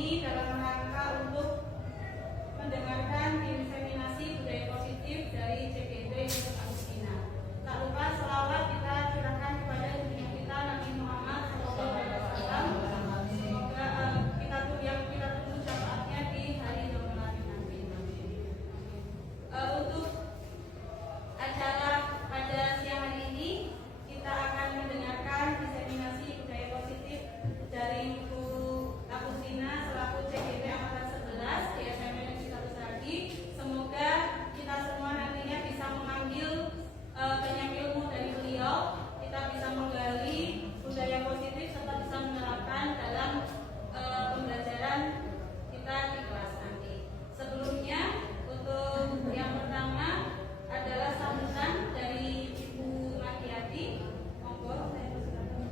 ini dalam rangka untuk mendengarkan inseminasi budaya positif dari CGB untuk Agustina. Tak lupa selawat kita curahkan kepada dunia kita Nabi Muhammad SAW. Semoga kita tunggu syafaatnya di hari yaumul akhir nanti. Untuk acara pada siang hari ini kita akan mendengarkan inseminasi budaya positif dari Bu Agustina selaku CGB angkatan 11 di SMA Negeri 1 Sragi. Semoga kita semua nantinya bisa mengambil banyak ilmu dari beliau, kita bisa menggali budaya positif serta bisa menerapkan dalam pembelajaran kita di kelas nanti. Sebelumnya, untuk yang pertama adalah sambutan dari Ibu Mardiati. Monggo, saya persilakan.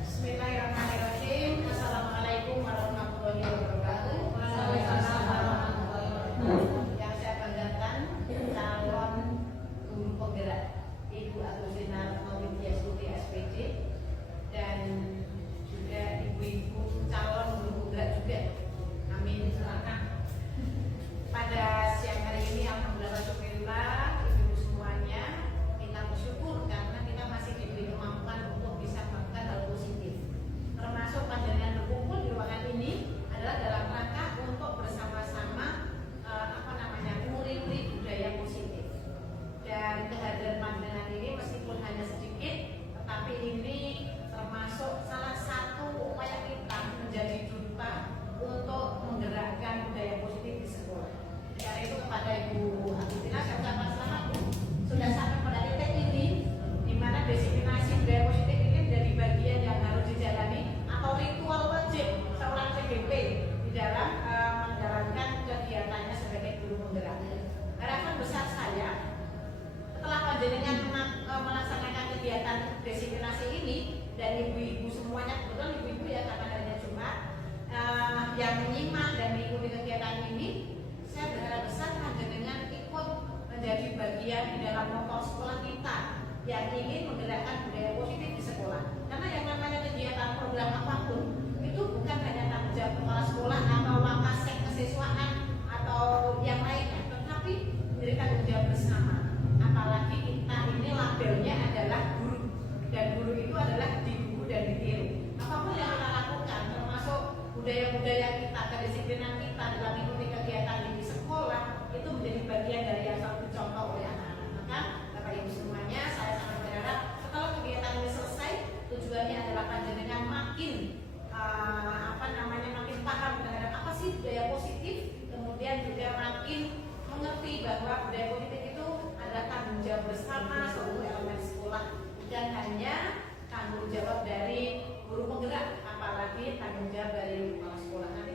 Bismillahirrahmanirrahim. Assalamualaikum warahmatullahi wabarakatuh. Yang saya banggakan calon guru penggerak Ibu Agustina Maulidiyah Suti SPD dan juga ibu-ibu calon guru penggerak juga. Amin. Silakan. Pada siang hari ini alhamdulillah ibu-ibu semuanya kita bersyukur karena kita masih diberi kemampuan untuk bisa melakukan hal positif. Termasuk panjenengan berkumpul di ruangan ini adalah dalam rangka untuk bersama-sama menguri-uri budaya positif. Dan kehadiran panjenengan ini meskipun hanya sedikit, tetapi ini termasuk salah satu upaya kita menjadi duta untuk menggerakkan budaya positif di sekolah. Karena itu kepada Ibu Agustina saya ucapkan selamat Bu, sudah sampai pada titik ini di mana diseminasi budaya positif ini menjadi bagian yang harus dijalani atau ritual wajib seorang CGP di dalam menjalankan kegiatannya sebagai guru penggerak. Harapan besar saya setelah panjenengan melaksanakan kegiatan diseminasi ini dan ibu-ibu semuanya, kebetulan ibu-ibu ya karena harinya Jumat, yang menyimak dan mengikuti kegiatan ini, saya berharap besar panjenengan ikut menjadi bagian di dalam motor sekolah kita yang ingin menggerakkan budaya positif di sekolah. Karena yang namanya kegiatan program apapun itu bukan hanya tanggung jawab kepala sekolah atau wakasek kesiswaan atau yang lainnya, tetapi menjadi tanggung jawab bersama. Apalagi kita ini labelnya adalah guru, dan guru itu adalah diguru dan ditiru. Apapun yang kita lakukan, termasuk budaya-budaya kita, kedisiplinan kita dalam mengikuti kegiatan di sekolah, itu menjadi bagian dari yang selalu dicontoh oleh anak-anak. Maka Bapak Ibu semuanya, saya sangat berharap setelah kegiatan ini selesai, tujuannya adalah panjenengan makin makin paham terhadap apa sih budaya positif, kemudian juga makin mengerti bahwa budaya positif itu adalah tanggung jawab bersama seluruh elemen sekolah, dan hanya tanggung jawab dari guru penggerak, apalagi tanggung jawab dari kepala sekolah. Nanti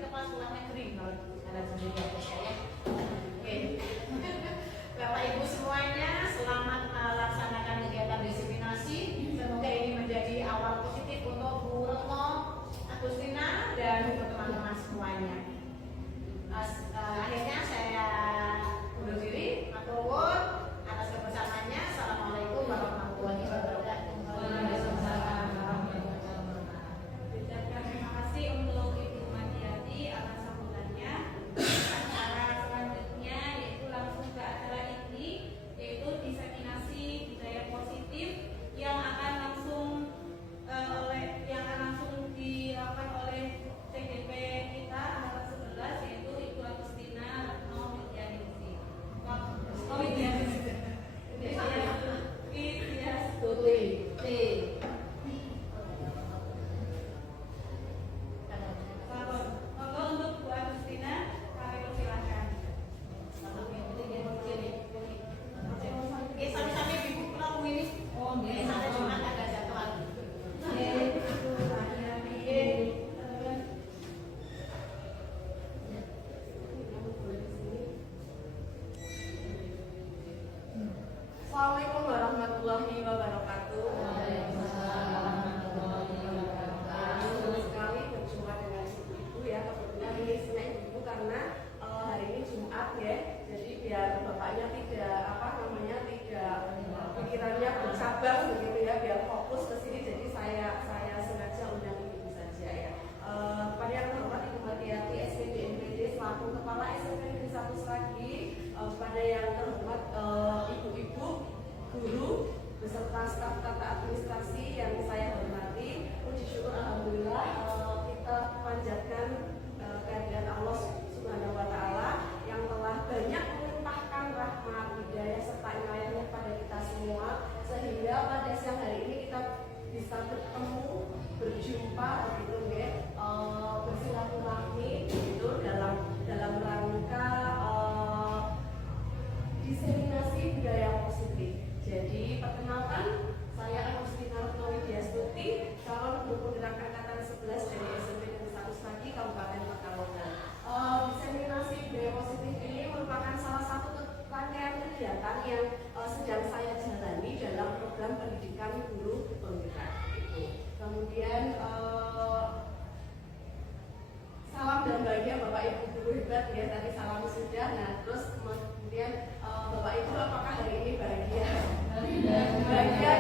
salam dan bahagia Bapak Ibu guru hebat ya, tadi salam sudah. Nah terus kemudian Bapak Ibu apakah hari ini bahagia? Bahagia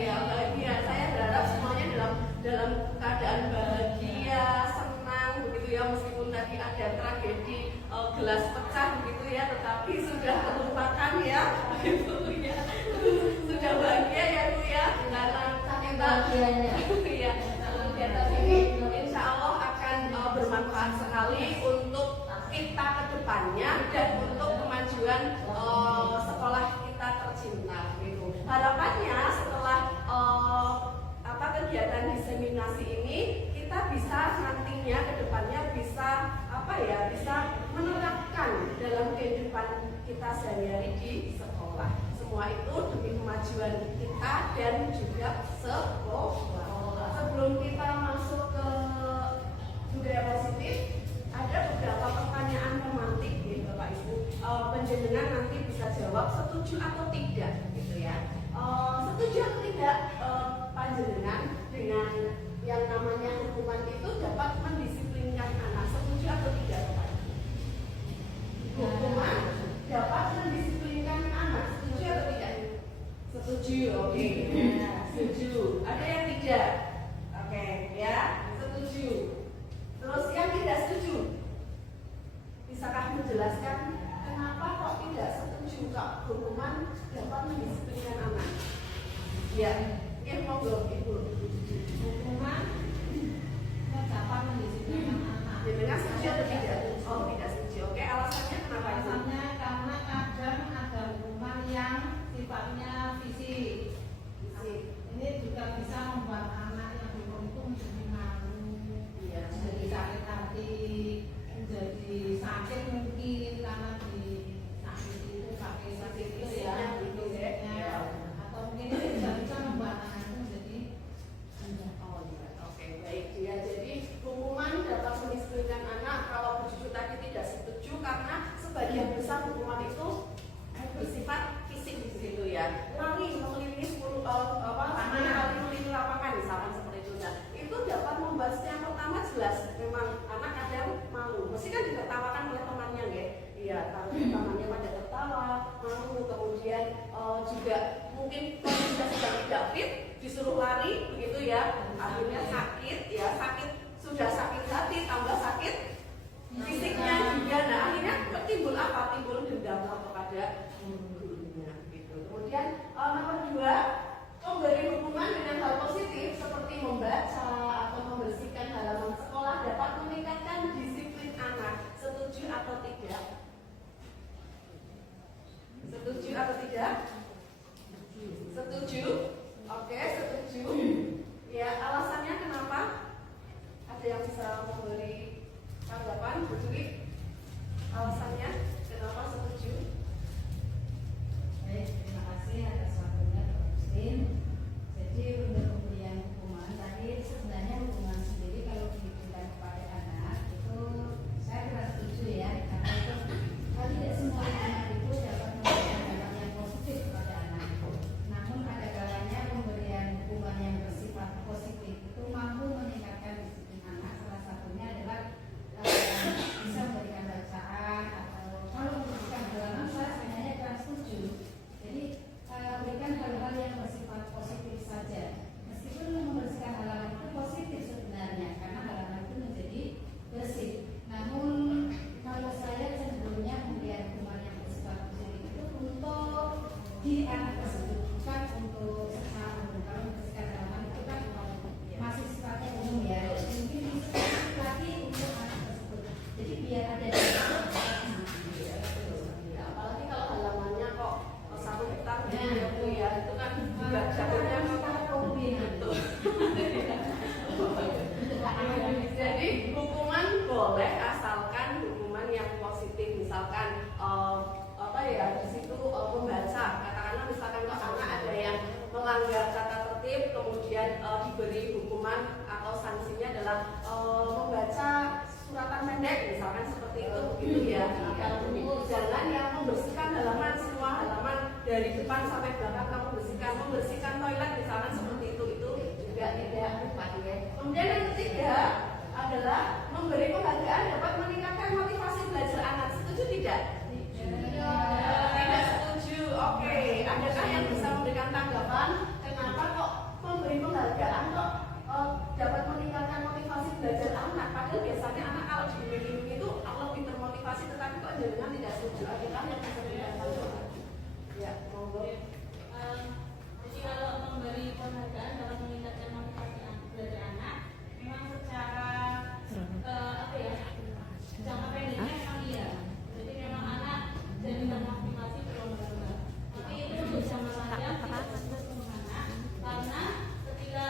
ya, bahagia. Saya berharap semuanya dalam keadaan bahagia, senang begitu ya, meskipun tadi ada tragedi gelas pecah begitu ya, tetapi sudah terlupakan ya, begitu ya. Sudah bahagia ya Bu ya, karena saking bahagianya ya. Kegiatan ini insya Allah akan bermanfaat sekali untuk kita ke depannya dan untuk kemajuan sekolah kita tercinta gitu. Harapannya setelah kegiatan diseminasi ini kita bisa nantinya ke depannya bisa bisa menerapkan dalam kehidupan kita sehari-hari di sekolah. Semua itu demi kemajuan kita dan juga sekolah. Sebelum kita masuk ke budaya positif, ada beberapa pertanyaan pemantik nih Bapak Ibu. Penjenengan nanti bisa jawab setuju atau tidak gitu ya. Setuju atau tidak panjenengan dengan yang namanya hukuman itu dapat mendisiplinkan anak? Setuju atau tidak Bapak? Hukuman dapat mendisiplinkan anak, setuju atau tidak? Setuju, oke. Setuju. Ada yang tidak? Oke, ya, setuju. Terus yang tidak setuju, bisakah menjelaskan kenapa kok tidak setuju kok hukuman dapat mendisiplinkan anak? Ya, monggo Ibu. Hukuman dapat mendisiplinkan anak. Dengan setuju atau tidak? Oh, tidak setuju. Oke, alasannya kenapa? Alasannya karena kadang ada hukuman yang sifatnya fisik. Ini juga bisa membuat anak yang dihukum jadi malu, jadi sakit hati, jadi sakit mungkin karena disakiti itu pakai sakit itu ya, atau mungkin ini juga bisa membuat adalah memberi penghargaan dapat meningkatkan motivasi belajar anak. Setuju tidak? Tidak setuju. Oke, adakah yang bisa memberikan tanggapan kenapa kok memberi penghargaan kok dapat meningkatkan motivasi belajar anak? Padahal biasanya anak kalau dibimbing itu lebih termotivasi, tetapi kok jenengan tidak setuju. Adakah yang bisa memberikan tanggapan? Ya, monggo. Jadi kalau memberi penghargaan dapat meningkatkan motivasi belajar anak, memang secara jangka pendeknya memang iya. Jadi memang anak jadi termotivasi berlomba-lomba. Tapi itu bersama saja tidak cukup untuk anak, karena ketika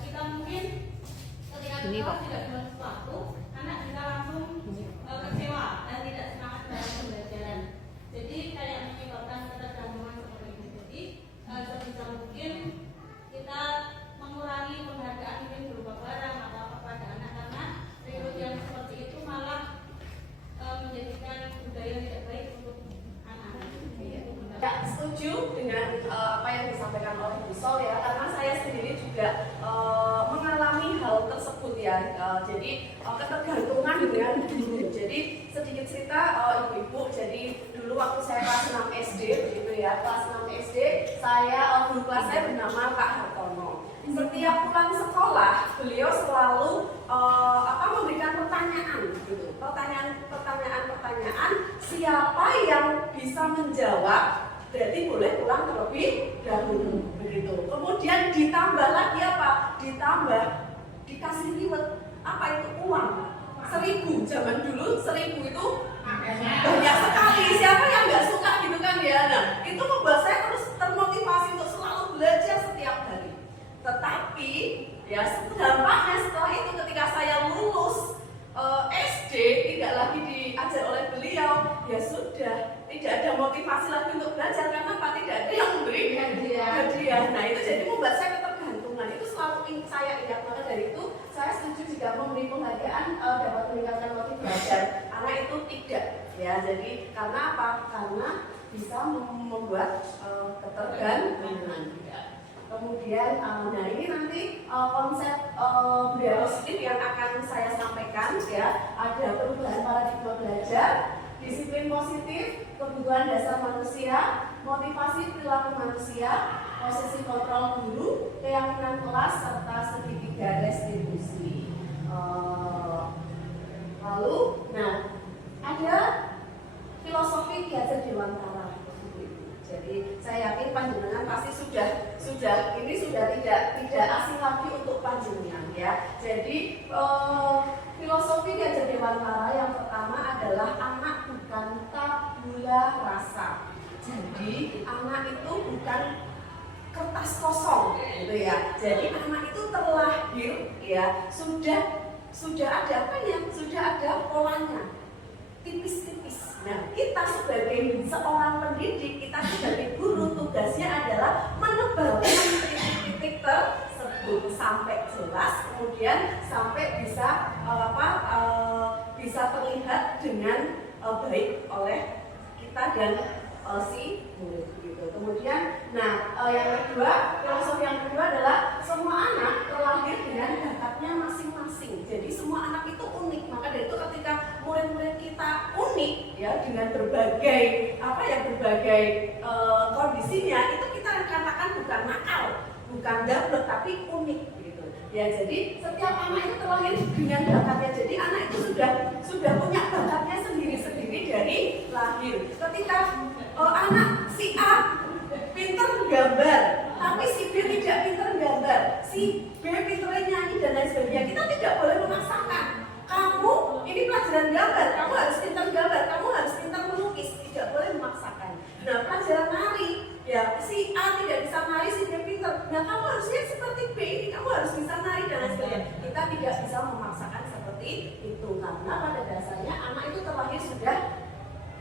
kita mungkin ketika kita tidak buat sesuatu, anak bisa langsung kecewa dan tidak semangat dalam pembelajaran. Jadi kayak menyebabkan ketergantungan seperti itu. Jadi sebisa mungkin kita mengurangi penghargaan mungkin berupa barang atau apa pada anak, karena periode yang seperti itu malah menjadikan budaya tidak baik untuk anak-anak. Ya, setuju dengan apa yang disampaikan oleh Bu Sol ya, karena saya sendiri juga mengalami hal tersebut ya. Jadi ketergantungan dengan guru. Jadi sedikit cerita ibu-ibu. Jadi dulu waktu saya kelas 6 SD begitu ya, kelas 6 SD saya guru kelas saya bernama Pak Hartono. Setiap pulang sekolah beliau selalu memberikan pertanyaan gitu. Pertanyaan siapa yang bisa menjawab berarti boleh pulang terlebih dahulu begitu. Kemudian ditambah lagi apa? Ditambah dikasih reward. Apa itu? Uang 1.000. Zaman dulu 1.000 itu banyak sekali. Siapa yang nggak suka gitu kan ya? Nah, itu membuat saya terus termotivasi untuk selalu belajar setiap hari. Tetapi ya dampaknya setelah itu ketika saya lulus SD tidak lagi diajar oleh beliau, ya sudah tidak ada motivasi lagi untuk belajar karena apa? Tidak ada yang memberi hadiah. Nah itu jadi membuat saya ketergantungan. Itu selalu saya ingat, maka dari itu saya setuju jika memberi penghargaan dapat meningkatkan motivasi belajar. Karena itu tidak ya. Jadi karena apa? Karena bisa membuat ketergantungan. Kemudian, nah ini nanti konsep budaya positif yang akan saya sampaikan ya. Ada perubahan paradigma belajar, disiplin positif, kebutuhan dasar manusia, motivasi perilaku manusia, posisi kontrol guru, keyakinan kelas, serta segitiga restitusi. Lalu, nah ada filosofi Ki-Hajar Dewantara. Jadi saya yakin panjenengan pasti sudah ini sudah tidak asing lagi untuk panjenengan ya. Jadi filosofi Ki-Hajar Dewantara yang pertama adalah anak bukan tabula rasa. Jadi anak itu bukan kertas kosong gitu ya. Jadi anak itu terlahir ya sudah ada apa ya? Sudah ada polanya. Tipis-tipis. Nah, kita sebagai seorang pendidik, kita sebagai guru, tugasnya adalah menebalkan titik-titik tersebut sampai jelas, kemudian sampai bisa bisa terlihat dengan baik oleh kita dan si murid gitu. Kemudian, yang kedua, filosofi yang kedua adalah semua anak terlahir dengan bakatnya masing-masing. Jadi semua anak itu unik. Maka dari itu ketika murid-murid kita unik ya dengan berbagai kondisinya, itu kita katakan bukan nakal, bukan gablek, tapi unik gitu. Ya, jadi setiap anak itu terlahir dengan bakatnya. Jadi anak itu sudah punya bakatnya sendiri-sendiri dari lahir. Ketika anak si A pinter gambar, tapi si B tidak pinter gambar, si B pinternya nyanyi dan lain sebagainya, kita tidak boleh memaksakan. Kamu ini pelajaran gambar, kamu harus pinter gambar, kamu harus pinter melukis, tidak boleh memaksakan. Nah, pelajaran nari, ya si A tidak bisa nari, si B pinter. Nah, kamu harusnya seperti B ini, kamu harus bisa nari dan lain sebagainya. Kita tidak bisa memaksakan seperti itu karena pada dasarnya anak itu terlahir sudah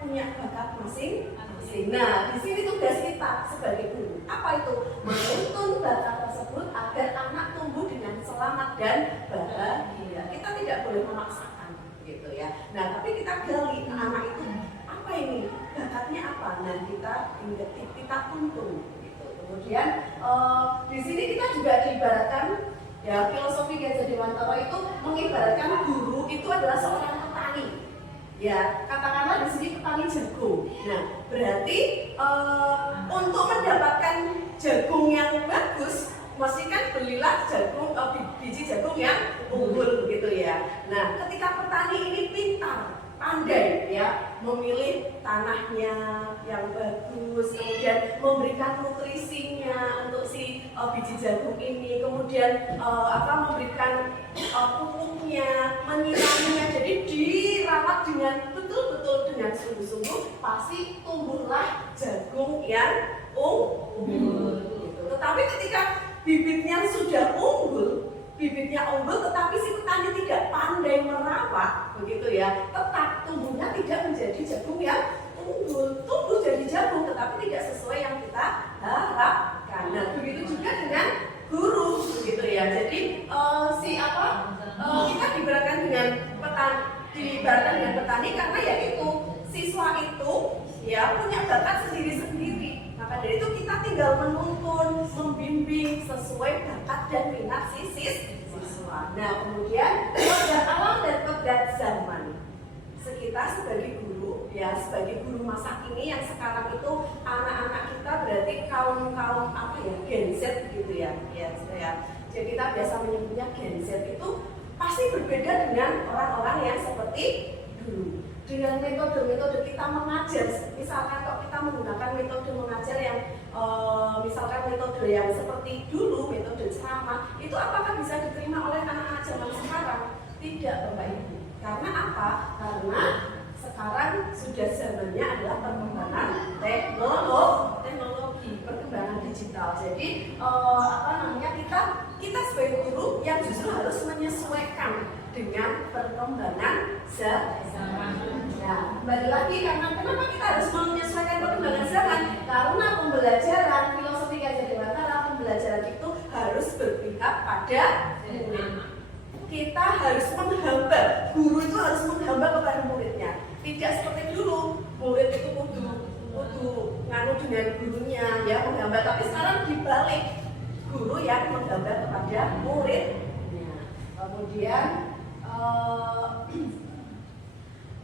punya bakat masing-masing. Nah, di sini tugas kita sebagai guru apa itu? Menuntun bakat tersebut agar anak tumbuh dengan selamat dan bahagia. Kita tidak boleh memaksakan, gitu ya. Nah, tapi kita gali anak itu apa ini? Bakatnya apa? Nah, kita tuntun, gitu. Kemudian di sini kita juga diibaratkan Ya, filosofi Gajah Dewantara itu mengibaratkan guru itu adalah seorang petani. Ya, katakanlah di sini petani jagung. Nah, berarti untuk mendapatkan jagung yang bagus, mesti kan belilah jagung, biji jagung yang unggul begitu ya. Nah, ketika petani ini pintar, pandai ya, memilih tanahnya yang bagus, kemudian memberikan nutrisinya untuk si biji jagung ini, kemudian memberikan pupuknya, menyiraminya, jadi dirawat dengan betul-betul dengan sungguh-sungguh, pasti tumbuhlah jagung yang unggul. Gitu. Tetapi ketika bibitnya sudah unggul, tetapi si petani tidak pandai merawat, begitu ya, tetap tumbuhnya tidak menjadi jagung yang unggul, tumbuh jadi jagung, tetapi tidak sesuai yang kita harapkan. Nah, begitu juga dengan guru, begitu ya. Jadi kita diibaratkan dengan petani karena ya itu siswa itu ya punya bakat sendiri-sendiri. Maka dari itu kita tinggal menuntun, membimbing sesuai bakat dan minat siswa. Nah, kemudian kodrat alam dan kodrat zaman. Kita sebagai guru, ya sebagai guru masa kini yang sekarang itu anak-anak kita berarti kaum Gen Z gitu ya. Jadi kita biasa menyebutnya Gen Z itu pasti berbeda dengan orang-orang yang seperti dulu. Dengan metode-metode kita mengajar, misalkan kalau kita menggunakan metode mengajar yang misalkan metode yang seperti dulu, metode ceramah, itu apakah bisa diterima oleh anak-anak zaman sekarang? Tidak, Bapak Ibu. Karena apa? Karena sekarang sudah zamannya adalah perkembangan teknologi, perkembangan digital. Jadi kita sebagai guru yang justru harus menyesuaikan dengan perkembangan zaman. Nah, kembali lagi karena kenapa kita harus menyesuaikan perkembangan zaman? Karena pembelajaran filosofi Gajah Dewantara, pembelajaran itu harus berpihak pada murid. Kita harus menghamba, guru itu harus menghamba kepada muridnya. Tidak seperti dulu, murid itu kudu nganu dengan gurunya ya menghamba, tapi sekarang dibalik, guru yang menghamba kepada muridnya. Kemudian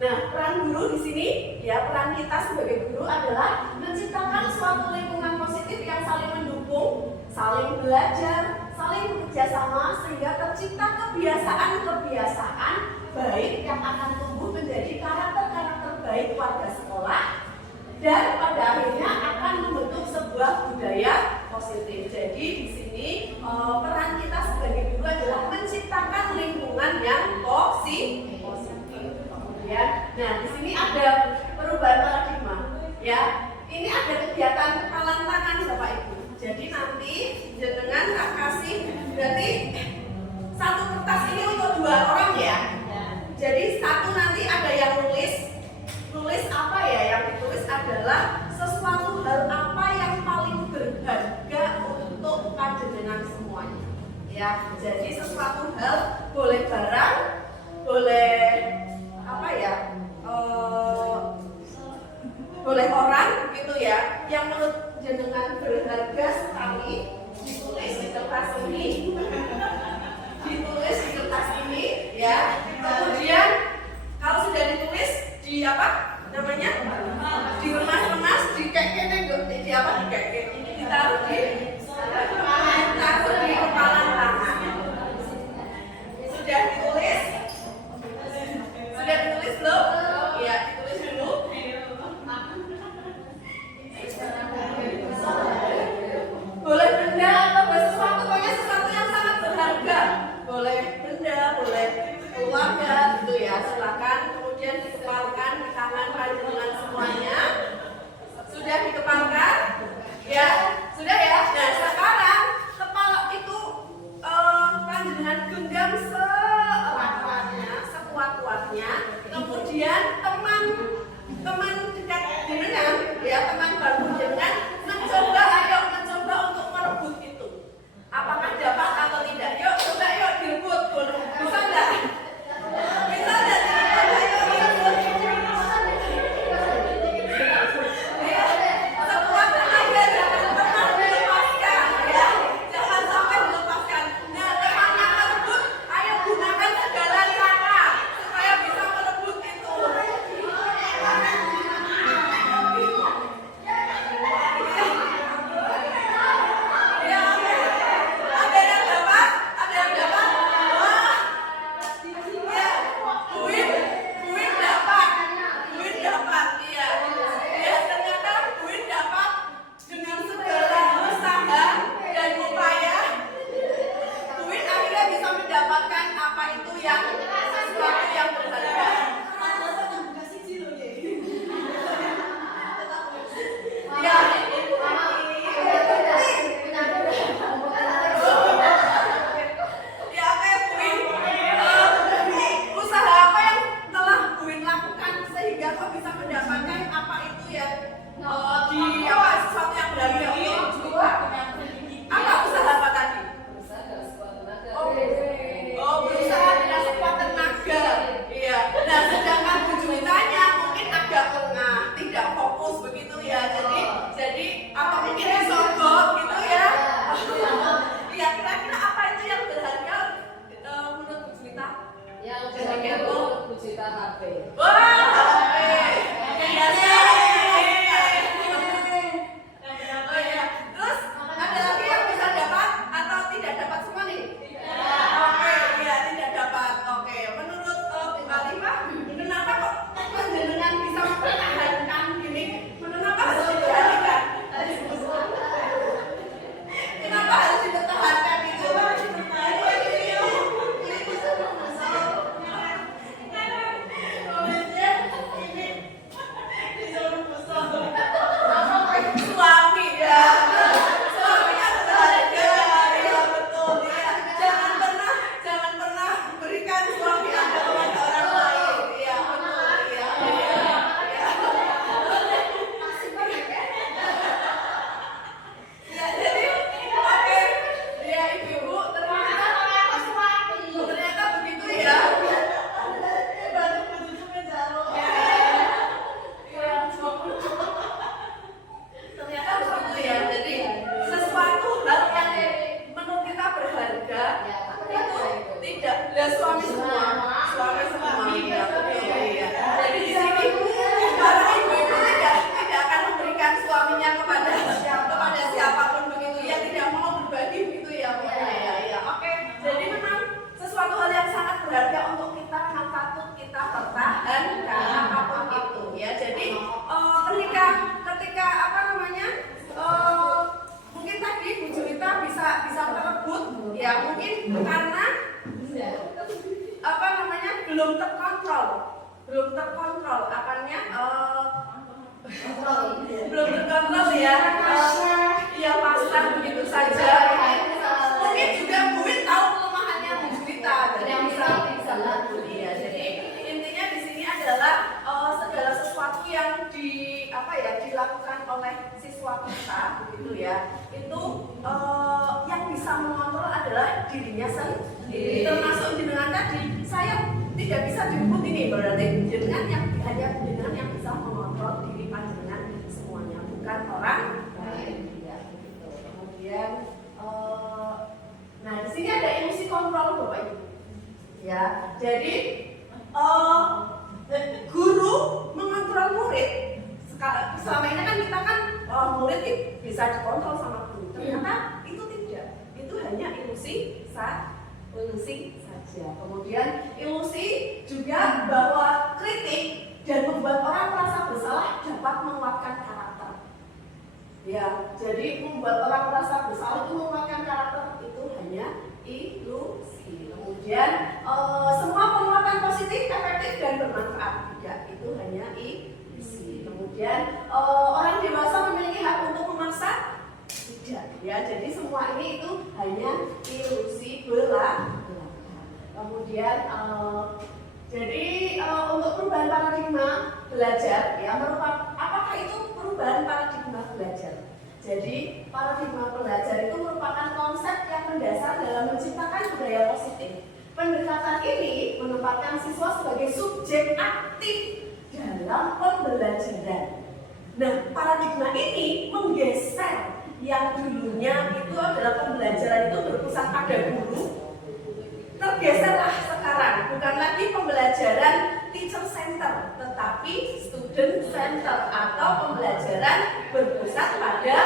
nah, peran guru di sini ya, peran kita sebagai guru adalah menciptakan suatu lingkungan positif yang saling mendukung, saling belajar, saling bekerja sama sehingga tercipta kebiasaan-kebiasaan baik yang akan tumbuh menjadi karakter-karakter baik warga sekolah dan pada akhirnya akan membentuk sebuah budaya positif. Jadi di sini peran kita sebagai guru adalah menciptakan lingkungan yang positif. Kemudian, nah di sini ada perubahan paradigma. Ya, ini ada kegiatan kepalan tangan Bapak Ibu. Jadi nanti jenengan tak kasih, berarti satu kertas ini untuk 2 orang ya. Jadi satu nanti ada yang nulis apa ya? Yang ditulis adalah sesuatu hal apa yang paling berharga untuk panjenengan semuanya. Ya, jadi sesuatu hal, boleh barang, boleh apa ya? Boleh orang gitu ya, yang menurut jenengan berharga sekali, ditulis di kertas ini, ya. Kemudian kalau sudah ditulis di apa namanya, dikemas-kemas, ditaruh di kepala tangan. Sudah ditulis belum? Ya, ditulis dulu. Boleh benda atau sesuatu, pokoknya sesuatu yang sangat berharga. Boleh benda, boleh keluarga gitu ya. Silakan kemudian dikepalkan di tangan cerita HP. Wah, Oh iya, terus ada lagi yang bisa dapat atau tidak dapat semua nih? Oke, iya tidak dapat. Oke, menurut Bu Alifah, kenapa kok panjenengan bisa mempertahankan gini? Kenapa harus dipertahankan? Kenapa harus dipertahankan itu? Suami ya, suaminya berharga, ya betul ya. Jangan pernah berikan suami Anda kepada orang lain, ya betul ya. Ya jadi oke, ya ibu ternyata begitu ya. Ternyata begitu ya. Jadi sesuatu hal yang menurut kita berharga itu tidak dan suami semua ya, betul ya. Jadi di sini para ibu itu tidak akan memberikan suaminya kepada siapapun begitu ya, tidak mau berbagi begitu ya pokoknya ya. Oke, jadi memang sesuatu hal yang sangat berharga untuk kita yang patut kita pertahankan apapun itu ya. Jadi ketika apa namanya mungkin tadi Bu Julita bisa terebut ya, mungkin karena apa namanya belum terkontrol akannya belum terkontrol ya, ya pasrah begitu saja. Mungkin juga Bu Win tahu kelemahannya Bu Julita, jadi bisa lalu ya. Jadi intinya di sini adalah segala sesuatu yang dilakukan oleh siswa kita begitu ya, itu yang bisa mengontrol adalah dirinya sendiri. Termasuk jenengan tadi, saya tidak bisa disebut ini berarti jenengan yang bisa mengontrol diri panjenengan semuanya, bukan orang lain ya gitu. Kemudian nah di sini ada ilusi kontrol Bapak Ibu ya. Jadi guru mengontrol murid. Selama ini kan kita murid bisa dikontrol sama guru. Ternyata itu tidak. Itu hanya ilusi saja. Kemudian ilusi juga bahwa kritik dan membuat orang merasa bersalah dapat menguatkan karakter. Ya, jadi membuat orang merasa bersalah itu menguatkan karakter itu hanya ilusi. Kemudian semua penguatan positif, efektif dan bermanfaat juga itu hanya ilusi. Kemudian orang dewasa memiliki hak untuk memaksa tidak ya. Jadi semua ini itu hanya ilusi belaka. Kemudian jadi untuk perubahan paradigma belajar ya, apakah itu perubahan paradigma belajar? Jadi paradigma belajar itu merupakan konsep yang mendasar dalam menciptakan budaya positif. Pendekatan ini menempatkan siswa sebagai subjek aktif dalam pembelajaran. Nah, paradigma ini menggeser yang dulunya itu adalah pembelajaran itu berpusat pada guru, tergeserlah sekarang bukan lagi pembelajaran teacher center, tetapi student center atau pembelajaran berpusat pada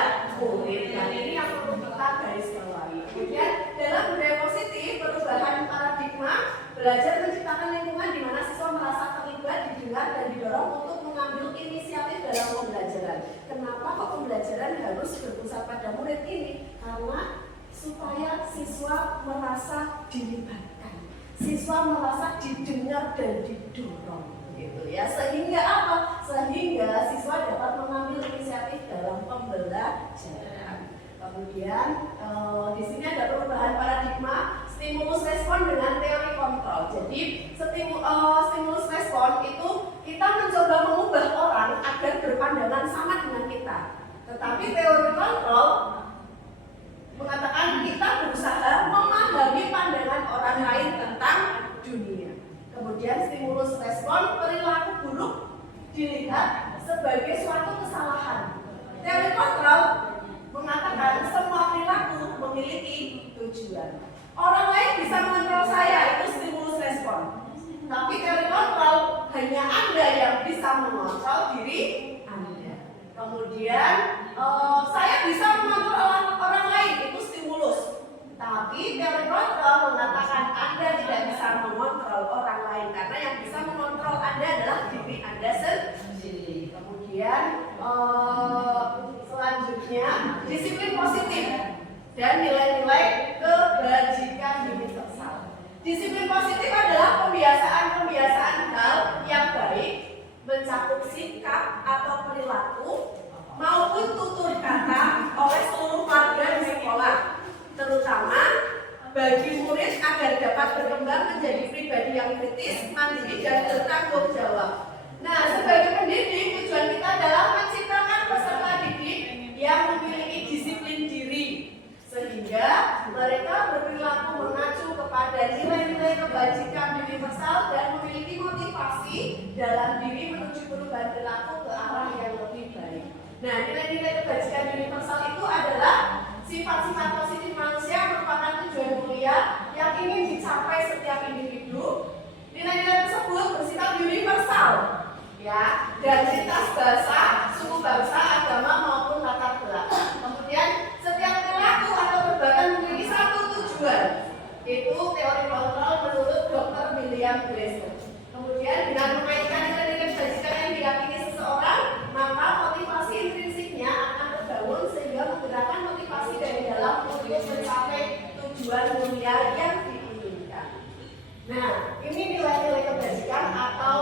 murid. Dan ini yang perlu kita garis bawahi. Kemudian dalam budaya positif, perubahan paradigma belajar menciptakan lingkungan di mana siswa merasa terlibat, didengar dan didorong untuk mengambil inisiatif dalam pembelajaran. Kenapa kok pembelajaran harus berpusat pada murid ini? Karena supaya siswa merasa dilibatkan, siswa merasa didengar dan didorong, gitu ya. Sehingga apa? Sehingga siswa dapat mengambil inisiatif dalam pembelajaran. Kemudian di sini ada perubahan paradigma stimulus respon dengan teori kontrol. Jadi stimulus respon itu kita mencoba mengubah orang agar berpandangan sama dengan kita. Tetapi teori kontrol mengatakan kita berusaha memahami pandangan orang lain tentang dunia. Kemudian stimulus respon, perilaku buruk dilihat sebagai suatu kesalahan. Teori kontrol mengatakan semua perilaku memiliki tujuan. Orang lain bisa mengontrol saya, itu stimulus respon. Tapi teori kontrol Kemudian saya bisa mengontrol orang lain, itu stimulus. Tapi teori kontrol mengatakan Anda tidak bisa mengontrol orang lain karena yang bisa mengontrol Anda adalah diri Anda sendiri. Kemudian selanjutnya disiplin positif dan nilai-nilai kebajikan universal. Disiplin positif adalah pembiasaan-pembiasaan hal yang baik mencakup sikap atau perilaku maupun tutur kata oleh seluruh warga di sekolah, terutama bagi murid agar dapat berkembang menjadi pribadi yang kritis, mandiri, dan bertanggung jawab. Nah, sebagai pendidik, tujuan kita adalah menciptakan peserta didik yang memiliki disiplin diri, sehingga mereka berperilaku mengacu kepada nilai-nilai kebajikan universal dan memiliki motivasi dalam diri menuju perubahan perilaku ke arah yang lebih baik. Nah, nilai-nilai kebajikan universal itu adalah sifat-sifat positif manusia merupakan tujuan mulia yang ingin dicapai setiap individu. Nilai-nilai tersebut bersifat universal, ya, dan lintas bahasa, suku bangsa, agama maupun latar belakang. Kemudian setiap perilaku atau perbuatan memiliki satu tujuan. Itu teori kontrol menurut Dr. William Glasser. Kemudian dengan mengaitkan nilai-nilai kebajikan yang diyakini seseorang, maka motivasi intrinsiknya akan terbangun sehingga menggerakkan motivasi dari dalam untuk mencapai tujuan mulia yang diinginkan. Nah, ini nilai-nilai kebajikan atau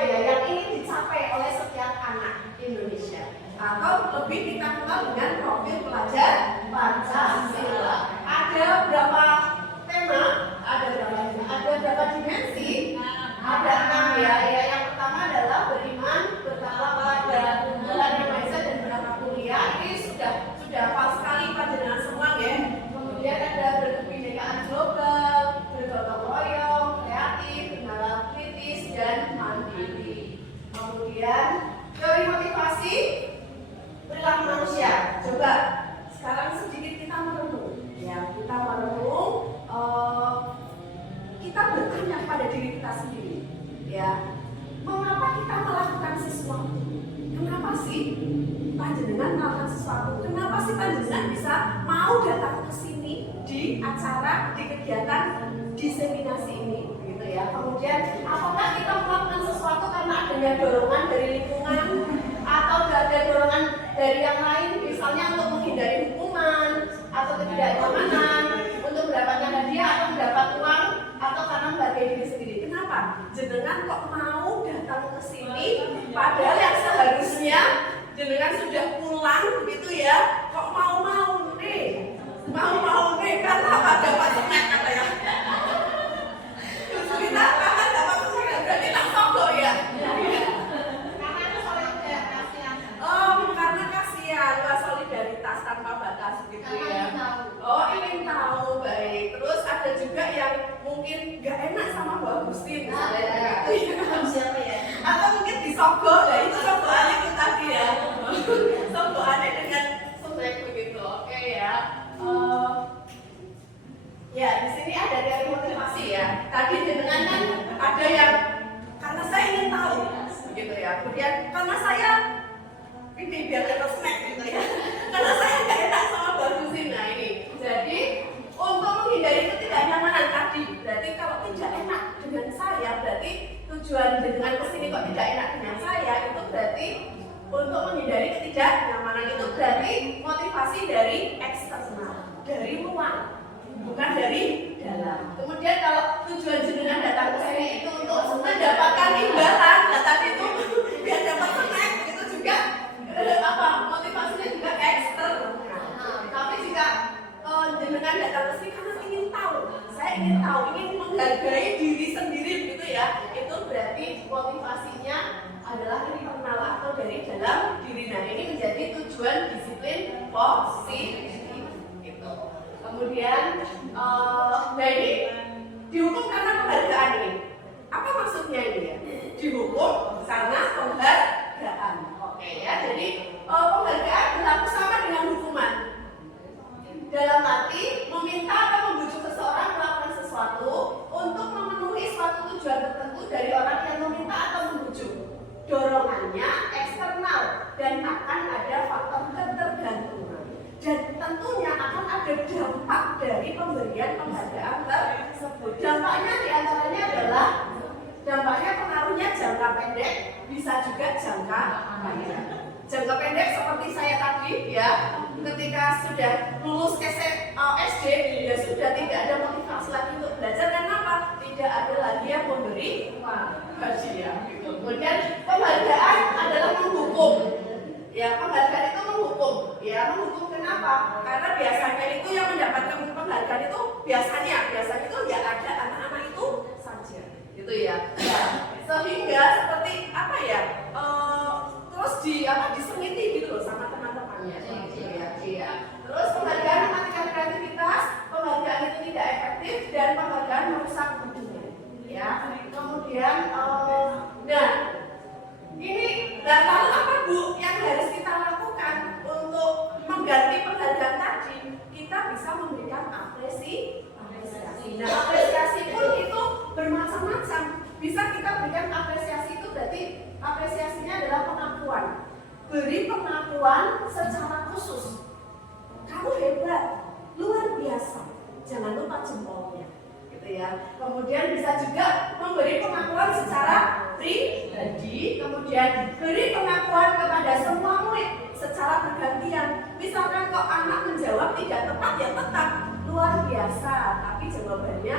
yang ingin dicapai oleh setiap anak Indonesia, atau lebih kita kenal dengan profil pelajar Pancasila. Ada berapa tema? Ada berapa dimensi? Ada 6 ya. Yang pertama adalah beriman, bertakwa pada Tuhan Yang Maha Esa dan berakhlak mulia. Ini sudah hafal sekali panjenengan semua ya. Kemudian ada berkebinekaan global, bergotong royong, kreatif, bernalar kritis, dan mandiri. Kemudian teori motivasi perilaku manusia. Coba sekarang sedikit kita merenung, ya, kita merenung. Kita bertanya pada diri kita sendiri, ya, mengapa kita melakukan sesuatu? Kenapa sih panjenengan melakukan sesuatu? Kenapa sih panjenengan bisa mau datang ke sini di acara, di kegiatan diseminasi ini, gitu ya? Kemudian, apakah kita melakukan sesuatu karena adanya dorongan dari lingkungan atau ada dorongan dari yang lain, misalnya untuk menghindari hukuman atau ketidaknyamanan, untuk mendapatkan hadiah atau mendapat uang, atau karena menghargai diri sendiri? Kenapa jenengan kok mau datang ke sini padahal yang seharusnya jenengan sudah pulang begitu ya? Kok mau nih karena dapat snack kata ya. Kita kan dapat snack berarti tak sombong ya. Karena kasihan, solidaritas tanpa batas gitu ya. Ingin tahu, baik. Terus ada juga yang mungkin gak enak sama Bu Agustin, siapa ya? Atau mungkin disogok, lah itu sogokannya itu tadi ya. Sogokannya dengan snack begitu, oke ya. Ya, di sini ada teori motivasi ya. Tadi dengan kan ada yang karena saya ingin tahu, begitu ya. Kemudian karena saya ini biar dapat snack gitu ya. Karena saya nggak enak sama Bu Agustin. Nah ini, jadi untuk menghindari ketidaknyamanan tadi, berarti kalau tidak enak dengan saya, berarti tujuan dengan kesini kok tidak enak dengan saya, itu berarti untuk menghindari ketidaknyamanan, itu berarti motivasi dari eksternal, dari luar, bukan dari dalam. Kemudian kalau tujuan jenengan datang ke sini itu untuk mendapatkan imbalan, nah tadi itu biar dapat snack, itu juga motivasinya juga eksternal. Tapi jika jenengan datang ke sini karena ingin tahu, saya ingin tahu, ingin menghargai diri sendiri begitu ya, itu berarti motivasinya adalah internal atau dari dalam diri. Nah ini menjadi tujuan disiplin positif gitu. Kemudian nah ini dihukum karena penghargaan ini. Apa maksudnya ini ya? Dihukum karena penghargaan. Oke ya, jadi penghargaan berlaku sama dengan hukuman. Dalam arti meminta atau membujuk seseorang melakukan sesuatu untuk memenuhi suatu tujuan tertentu dari orang yang meminta atau membujuk. Dorongannya eksternal dan akan ada ada dampak dari pemberian penghargaan tersebut. Dampaknya diantaranya adalah dampaknya pengaruhnya jangka pendek, bisa juga jangka panjang. Jangka pendek seperti saya tadi ya, ketika sudah lulus SD ya sudah tidak ada motivasi lagi untuk belajar. Kenapa? Tidak ada lagi yang memberi hadiah. Kemudian penghargaan adalah menghukum. Ya, penghargaan itu menghukum. Ya, menghukum kenapa? Karena biasanya itu yang mendapatkan penghargaan itu biasanya itu ya ada anak-anak itu saja, gitu ya. Ya, sehingga seperti apa ya? Terus disengiti gitu loh sama teman-temannya. Iya. Terus penghargaan mematikan kreativitas, penghargaan itu tidak efektif dan penghargaan merusak hubungan. Ya, kemudian ini dan lalu apa Bu yang harus kita lakukan untuk mengganti penghargaan tadi? Kita bisa memberikan apresiasi. Nah, apresiasi pun itu bermacam-macam. Bisa kita berikan apresiasi itu berarti apresiasinya adalah pengakuan. Beri pengakuan secara khusus. Kamu hebat, luar biasa. Jangan lupa jempolnya. Ya. Kemudian bisa juga memberi pengakuan secara pribadi, kemudian beri pengakuan kepada semua murid secara bergantian. Misalkan kok anak menjawab tidak tepat, ya tetap luar biasa, tapi jawabannya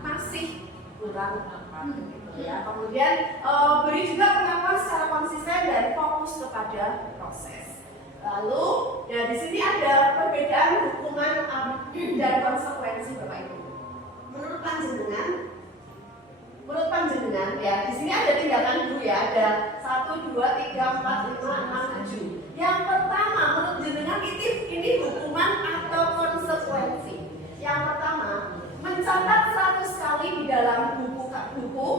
masih kurang tepat. Ya. Kemudian beri juga pengakuan secara konsisten dan fokus kepada proses. Lalu, ya di sini ada perbedaan hukuman dan konsekuensi Bapak Ibu. Menurut panjenengan ya di sini ada tindakan dulu ya, ada 1, 2, 3, 4, 5, 6, 7. Yang pertama menurut jenengan ini hukuman atau konsekuensi. Yang pertama mencatat 100 kali di dalam buku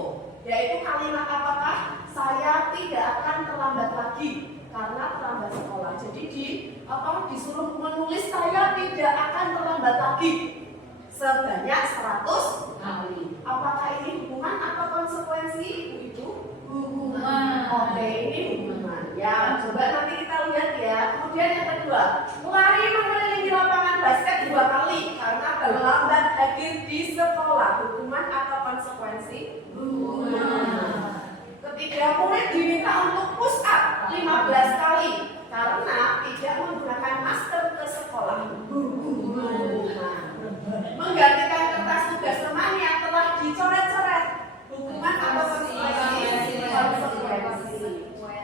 yaitu kalimat apakah saya tidak akan terlambat lagi karena terlambat sekolah. Jadi disuruh menulis saya tidak akan terlambat lagi sebanyak 100 kali. Apakah ini hukuman atau konsekuensi? Itu hukuman. Oke, ini hukuman. Ya, coba nanti kita lihat ya. Kemudian yang kedua, lari mengelilingi lapangan basket 2 kali karena terlambat hadir di sekolah. Hukuman atau konsekuensi? Hukuman. Ketiga, murid diminta untuk push up 15 kali karena tidak menggunakan masker ke sekolah. Hukuman. Menggantikan kertas tugas teman yang telah dicoret-coret. Hukuman atau konsekuensi?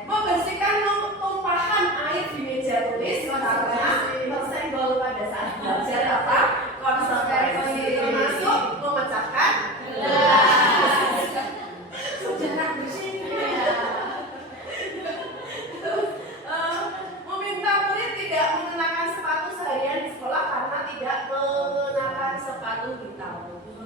Membersihkan tumpahan air di meja tulis karena tersenggol pada saat belajar apa? Konsekuensi termasuk memecahkan gelas. Sudah bersih. Meminta murid tidak mengenakan sepatu seharian di sekolah karena tidak mengenakan sepatu hitam.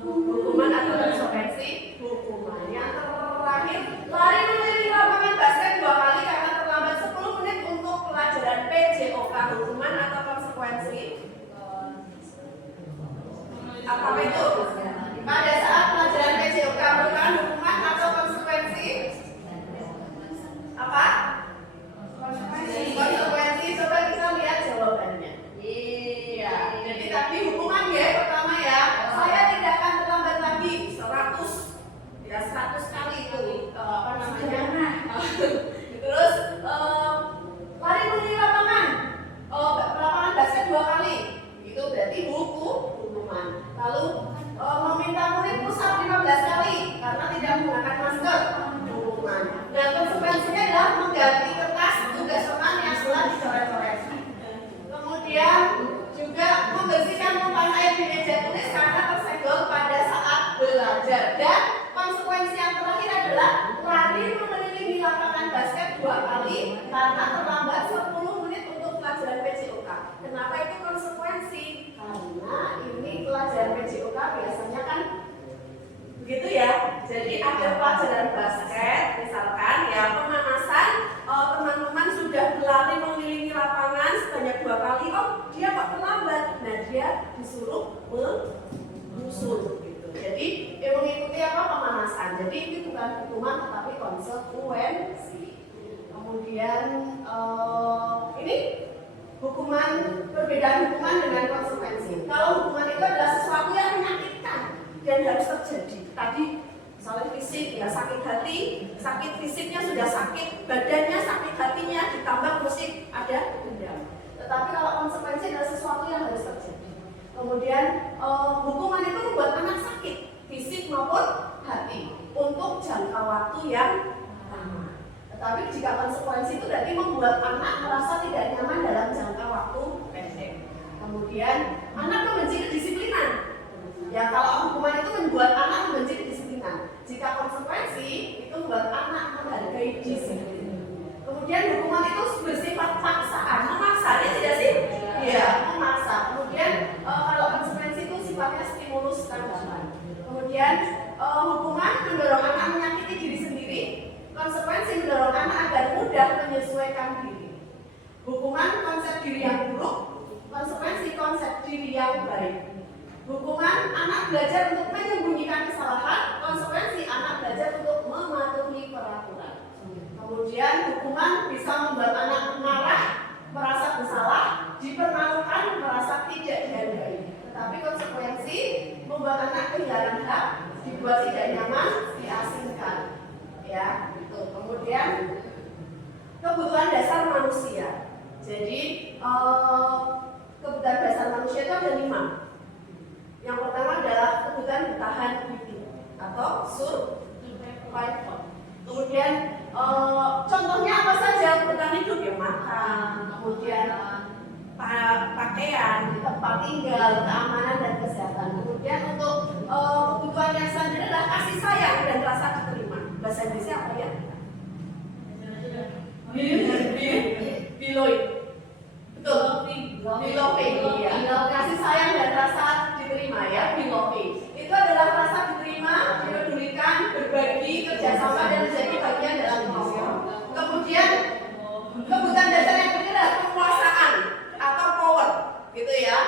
Hukuman atau konsekuensi? Hukuman. Yang terakhir, lari mengelilingi lapangan basket 2 kali karena terlambat 10 menit untuk pelajaran PJOK. Hukuman atau konsekuensi? Apa itu? Pada saat pelajaran PJOK merupakan hukuman atau konsekuensi? Apa? Konsekuensi. Coba kita lihat jawabannya. Iya. Jadi tadi hukuman ya pertama ya. Saya tidak akan terlambat lagi 100. Ya 100 kali itu apa namanya? Terus lari mengelilingi lapangan. Lapangan basket 2 kali. Itu berarti hukuman. Lalu meminta murid push up 15 kali karena tidak menggunakan masker. Hukuman. Dan konsekuensinya adalah mengganti kertas tugas teman yang telah dicoret-coret. Kemudian juga membersihkan tumpahan air di meja tulis karena tersenggol pada saat belajar. Dan konsekuensi yang terakhir adalah lari mengelilingi lapangan basket 2 kali karena terlambat 10 menit untuk pelajaran PJOK. Kenapa itu konsekuensi? Karena ini pelajaran PJOK biasanya kan begitu ya. Jadi ada pelajaran basket misalkan ya pemanasan, teman-teman sudah berlari mengelilingi lapangan sebanyak 2 kali. Oh dia kok terlambat? Nah dia disuruh menyusul gitu. Jadi mengikuti apa pemanasan. Jadi ini bukan hukuman tetapi konsekuensi. Kemudian ini Perbedaan hukuman dengan konsekuensi. Kalau hukuman itu adalah sesuatu yang menyakitkan dan harus terjadi. Tadi misalnya fisik, ya sakit hati, sakit fisiknya sudah sakit, badannya sakit hatinya, ditambah musik ada dendam. Tetapi kalau konsekuensi adalah sesuatu yang harus terjadi. Kemudian hukuman itu membuat anak sakit, fisik maupun hati, untuk jangka waktu yang lama. Tetapi jika konsekuensi itu berarti membuat anak merasa tidak nyaman dalam jangka waktu pendek. Kemudian anak membenci kedisiplinan. Ya, kalau hukuman itu membuat anak membenci kedisiplinan. Jika konsekuensi itu membuat anak menghargai disiplin. Kemudian hukuman itu bersifat paksaan. Memaksanya tidak sih? Iya, memaksa. Kemudian kalau konsekuensi itu sifatnya stimulus tambahan. Kemudian hukuman mendorong anak menyakiti diri sendiri. Konsekuensi mendorong anak agar mudah menyesuaikan diri. Hukuman konsep diri yang buruk, konsekuensi konsep diri yang baik. Hukuman anak belajar untuk menyembunyikan kesalahan, konsekuensi anak belajar untuk mematuhi peraturan. Kemudian hukuman bisa membuat anak marah, merasa bersalah, dipermalukan, merasa tidak dihargai. Tetapi konsekuensi membuat anak kehilangan hak, dibuat tidak nyaman, diasingkan. Ya, itu. Kemudian kebutuhan dasar manusia. Jadi kebutuhan dasar manusia itu ada 5. Yang pertama adalah kebutuhan bertahan hidup atau survival. Kemudian contohnya apa saja bertahan hidup? Ya makan, kemudian pakaian, tempat tinggal, keamanan dan kesehatan. Kemudian untuk kebutuhan yang selanjutnya adalah kasih sayang dan rasa diterima. Bahasa Inggrisnya apa ya? Beloved. Betul. Beloved. Ya. Kasih sayang dan rasa diterima ya. Beloved. Itu adalah rasa diterima, dipedulikan, berbagi, kerjasama dan menjadi bagian dalam kelompok. Kemudian kebutuhan dasar yang kedua adalah kekuasaan atau power, gitu ya.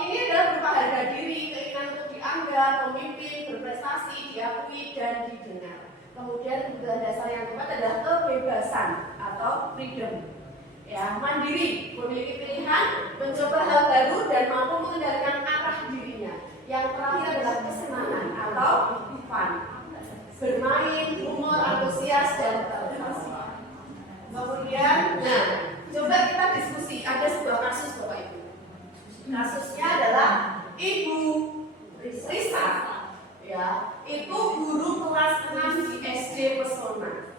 Ini adalah berupa harga diri, keinginan untuk dianggap, memimpin, berprestasi, diakui dan didengar. Kemudian kebutuhan dasar yang keempat adalah kebebasan atau freedom. Ya, mandiri, memiliki pilihan, mencoba hal baru dan mampu mengendalikan arah dirinya. Yang terakhir adalah kesenangan atau fun. Bermain, humor, antusias dan terprovokasi. Kemudian, coba kita diskusi. Ada sebuah kasus Bapak Ibu. Kasusnya adalah Ibu Risa. Ya, itu guru kelas 6 di SD Pesona.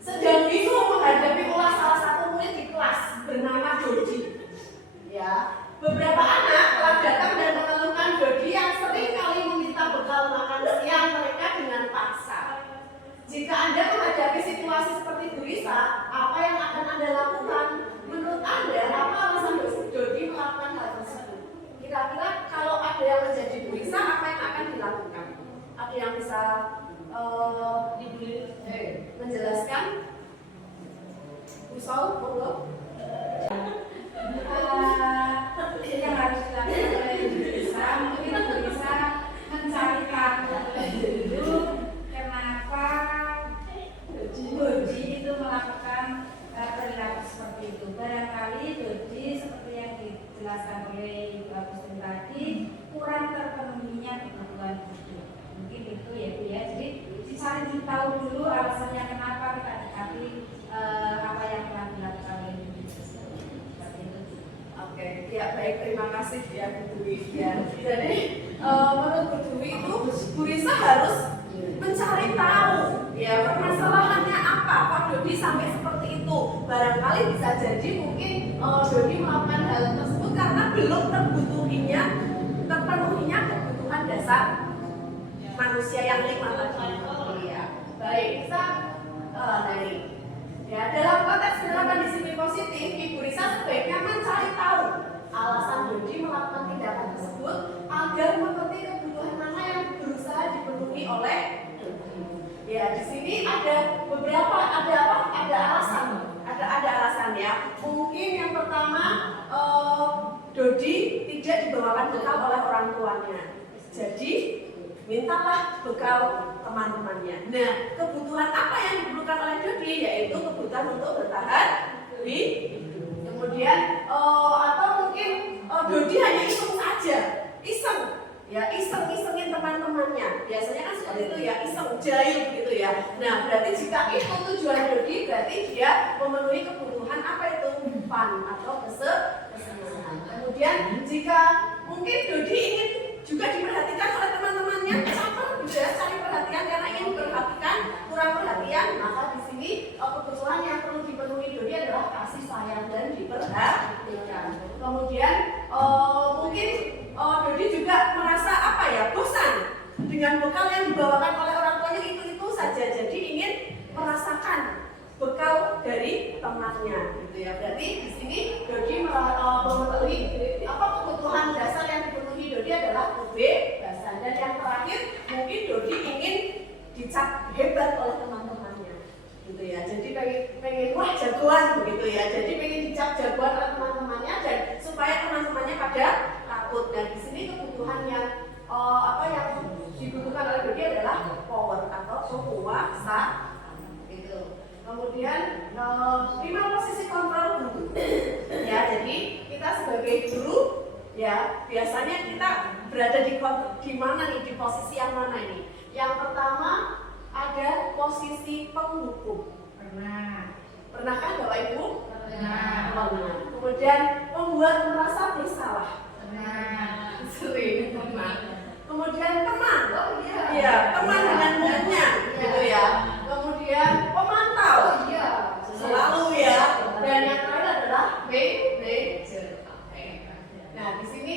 Sedang bingung menghadapi ulas salah satu murid di kelas bernama Dodi. Ya, beberapa anak telah datang dan mengeluhkan Dodi yang sering kali meminta bekal makan siang mereka dengan paksa. Jika Anda menghadapi situasi seperti Bu Risa, apa yang akan Anda lakukan? Menurut Anda, apa alasan Dodi melakukan hal tersebut? Kira-kira kalau ada yang menjadi Bu Risa, apa yang akan dilakukan? Ada yang bisa menjelaskan? Bu Saul, monggo. Yang harus dilakukan oleh Ibu Risa, mungkin Ibu Risa mencari tahu dulu kenapa Dodi itu melakukan perilaku seperti itu. Barangkali Dodi seperti yang dijelaskan oleh Ibu Agustin tadi kurang terpenuhinya kebutuhan hidup. Mungkin itu ya Bu ya. Jadi dicari tahu dulu alasannya kenapa kita dikasih apa yang telah dilakukan oleh Ibu Risa. Oke, ya baik, terima kasih ya Bu Dwi. Ya. Jadi menurut Bu Dwi itu Bu Risa harus mencari tahu ya permasalahannya apa, kok Dodi sampai seperti itu. Barangkali bisa jadi mungkin Dodi melakukan hal tersebut karena belum terpenuhinya kebutuhan dasar manusia yang 5 tadi. Ya. Baik, kita dari ya, dalam konteks penerapan disiplin positif, Ibu Risa sebaiknya mencari tahu alasan Dodi melakukan tindakan tersebut agar mengerti kebutuhan mana yang berusaha dipenuhi oleh Dodi. Ya, di sini ada beberapa ada alasan ya. Mungkin yang pertama Dodi tidak dibawakan bekal oleh orang tuanya. Jadi mintalah bekal teman-temannya. Nah, kebutuhan apa yang diperlukan oleh Dodi yaitu kebutuhan untuk bertahan hidup. Kemudian atau mungkin Dodi hanya iseng saja, isengin teman-temannya. Biasanya kan seperti itu ya, iseng jahil gitu ya. Nah, berarti jika itu tujuan Dodi, berarti dia memenuhi kebutuhan apa itu? Fun atau kesenangan. Kemudian jika mungkin Dodi ingin juga diperhatikan oleh teman-temannya, caper gitu ya, cari perhatian karena ingin diperhatikan, kurang perhatian, maka di sini kebutuhan yang perlu dipenuhi Dodi adalah kasih sayang dan diperhatikan. Kemudian mungkin Dodi juga merasa bosan dengan bekal yang dibawakan oleh orang tuanya itu saja, jadi ingin merasakan bekal dari temannya, gitu ya. Berarti di sini Dodi memenuhi kebutuhan dasar yang dipenuhi Dodi adalah kebebasan. Dan yang terakhir mungkin Dodi ingin dicap hebat oleh teman-temannya, gitu ya. Jadi pengen wah jagoan begitu ya. Jadi pengen dicap jagoan oleh teman-temannya dan supaya teman-temannya pada takut. Dan di sini kebutuhan yang yang dibutuhkan oleh Dodi adalah power atau kekuasaan. Kemudian 5 posisi kontrol guru. Ya, jadi kita sebagai guru ya biasanya kita berada di mana nih, di posisi yang mana ini? Yang pertama ada posisi penghukum. Pernah kan Bapak Ibu? Pernah. Kemudian membuat merasa bersalah. Sering pernah. Kemudian teman. Iya, teman dengan mulutnya gitu ya. Kemudian pemantau, selalu ya. Dan yang terakhir adalah manajer. Nah, di sini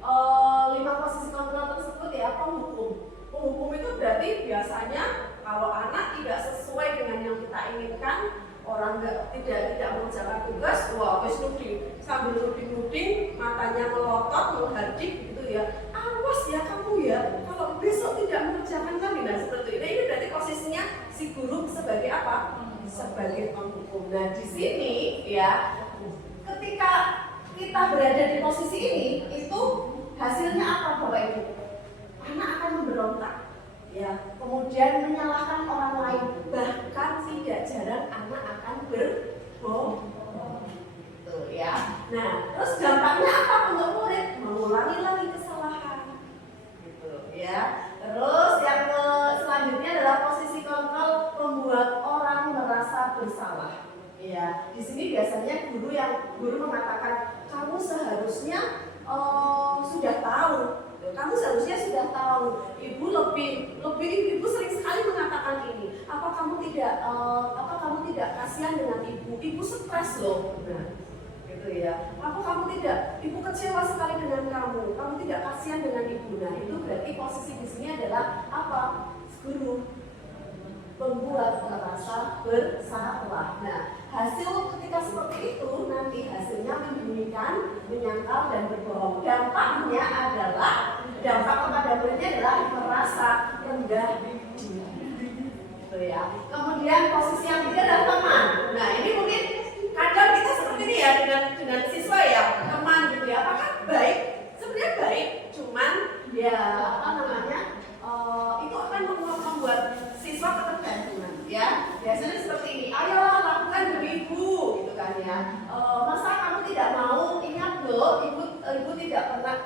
5 posisi kontrol tersebut ya, penghukum. Penghukum itu berarti biasanya kalau anak tidak sesuai dengan yang kita inginkan, orang tidak mengerjakan tugas, wah wis nuding, sambil nuding, matanya melotot, menghardik gitu ya. Awas ya kamu ya, kalau besok tidak mengerjakan kami. Nah seperti ini berarti posisinya si guru sebagai apa? Sebagai penghukum. Nah di sini ya, ketika kita berada di posisi ini, itu hasilnya apa Bapak Ibu? Anak akan memberontak, ya. Kemudian menyalahkan orang lain, bahkan tidak jarang anak akan berbohong, gitu ya. Nah, terus dampaknya apa untuk murid? Mengulangi lagi kesalahan, gitu ya. Terus yang selanjutnya adalah posisi kontrol membuat orang merasa bersalah. Ya, di sini biasanya guru mengatakan kamu seharusnya sudah tahu. Kamu seharusnya sudah tahu. Ibu sering sekali mengatakan ini. Apa kamu tidak kasihan dengan ibu? Ibu stres loh. Nah, gitu ya. Apa ibu kecewa sekali dengan kamu? Kamu tidak kasihan dengan ibu. Nah, itu berarti posisi di sini adalah apa? Guru membuat merasa bersalah. Nah, hasil ketika seperti itu nanti hasilnya membingungkan, menyangkal dan berbohong. Dampak kepada muridnya adalah merasa rendah diri. Gitu ya. Kemudian posisi yang ketiga adalah teman. Nah, ini mungkin kadang kita seperti ini ya dengan siswa ya, teman gitu ya. Apakah baik? Sebenarnya baik, cuman ya itu akan membuat siswa ketergantungan ya. Biasanya seperti ini, ayolah lakukan demi ibu gitu kan ya. Masa kamu tidak mau? Ingat loh, ibu tidak pernah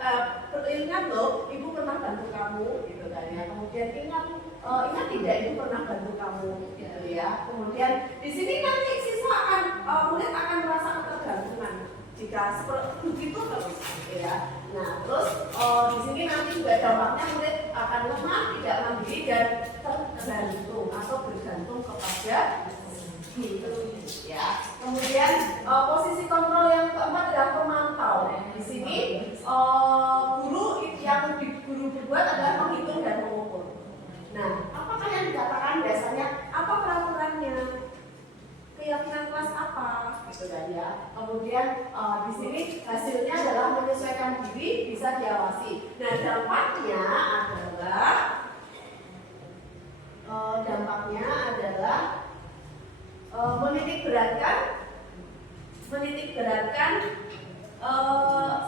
ingat loh, ibu pernah bantu kamu gitu kan ya. Kemudian ingat tidak ibu pernah bantu kamu gitu ya. Kemudian di sini nanti siswa murid akan merasa ketergantungan jika seperti begitu terus gitu ya. Nah, terus di sini nanti juga dampaknya murid akan lemah, tidak mandiri dan tergantung atau bergantung kepada guru ya. Kemudian posisi kontrol yang keempat adalah pemantau. Di sini guru berbuat adalah menghitung dan mengukur. Nah, apakah yang dikatakan biasanya? Apa peraturannya? Keyakinan kelas apa? Gitu kan ya. Kemudian di sini hasilnya adalah menyesuaikan diri, bisa diawasi. Nah, dampaknya adalah menitik beratkan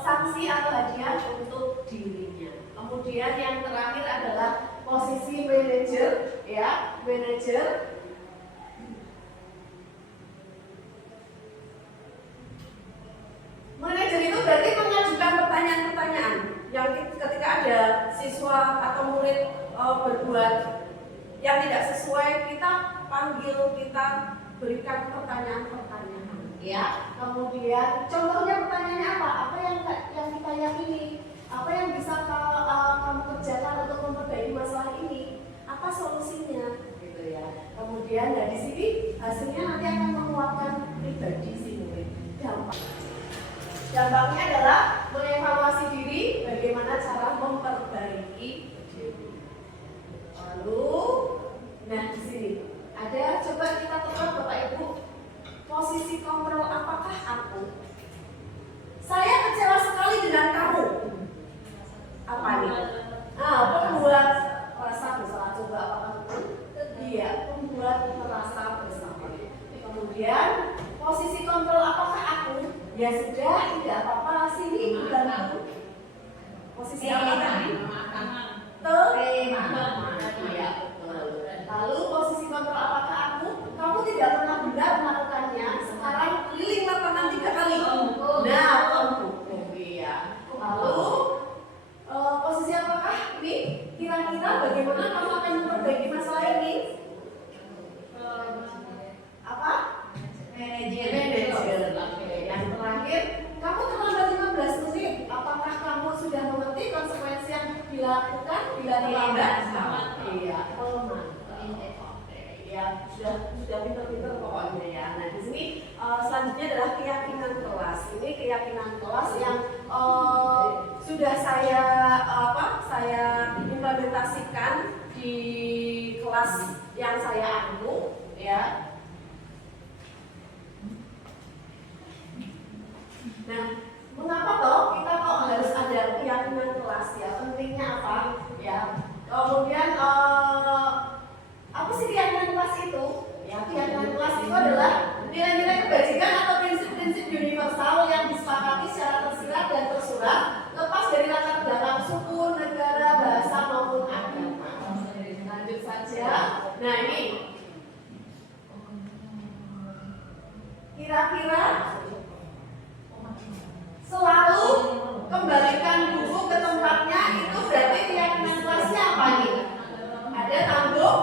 sanksi atau hadiah untuk dirinya. Kemudian yang terakhir adalah posisi manajer ya, berbuat yang tidak sesuai, kita panggil, kita berikan pertanyaan-pertanyaan, ya. Kemudian contohnya pertanyaannya apa? Apa yang kita yakini? Apa yang bisa kamu kerjakan untuk memperbaiki masalah ini? Apa solusinya? Gitu ya. Kemudian dari sini hasilnya nanti akan menguatkan pribadi si murid. Dampaknya adalah mengevaluasi diri, bagaimana cara memperbaiki diri. Lalu, nah di sini ada, coba kita tebak Bapak Ibu, posisi kontrol apakah aku? Saya kecewa sekali dengan kamu. Apa nih? Pembuat rasa bersalah. Coba apakah itu? Dia pembuat merasa bersalah. Kemudian posisi kontrol apakah aku? Ya sudah, tidak apa-apa, sini bantu. Posisi apa tadi? Iya, betul. Lalu posisi kontrol apakah aku? Kamu tidak pernah benar melakukannya. Sekarang keliling lapangan 3 kali. Nah, iya. Lalu posisi apakah ini? Kira-kira bagaimana kamu akan memperbaiki masalah ini? Apa? Manajer. Yang terakhir, kamu terlambat 15 menit. Apakah kamu sudah mengerti konsekuensi yang dilakukan bila terlambat? Iya, ya sudah pintar-pintar pokoknya ya. Nah di sini selanjutnya adalah keyakinan kelas. Ini keyakinan kelas yang sudah saya implementasikan di kelas yang saya anu ya. Nah, mengapa toh kita kok harus ada keyakinan kelas ya? Pentingnya apa? Ya. Kemudian apa sih keyakinan kelas itu? Ya, keyakinan kelas itu adalah nilai-nilai kebajikan atau prinsip-prinsip universal yang disepakati secara tersirat dan tersurat, lepas dari latar belakang suku, negara, bahasa maupun agama. Lanjut saja. Nah ini, kira-kira selalu kembalikan buku ke tempatnya, itu berarti keyakinan kelasnya apa nih? Ada tanggung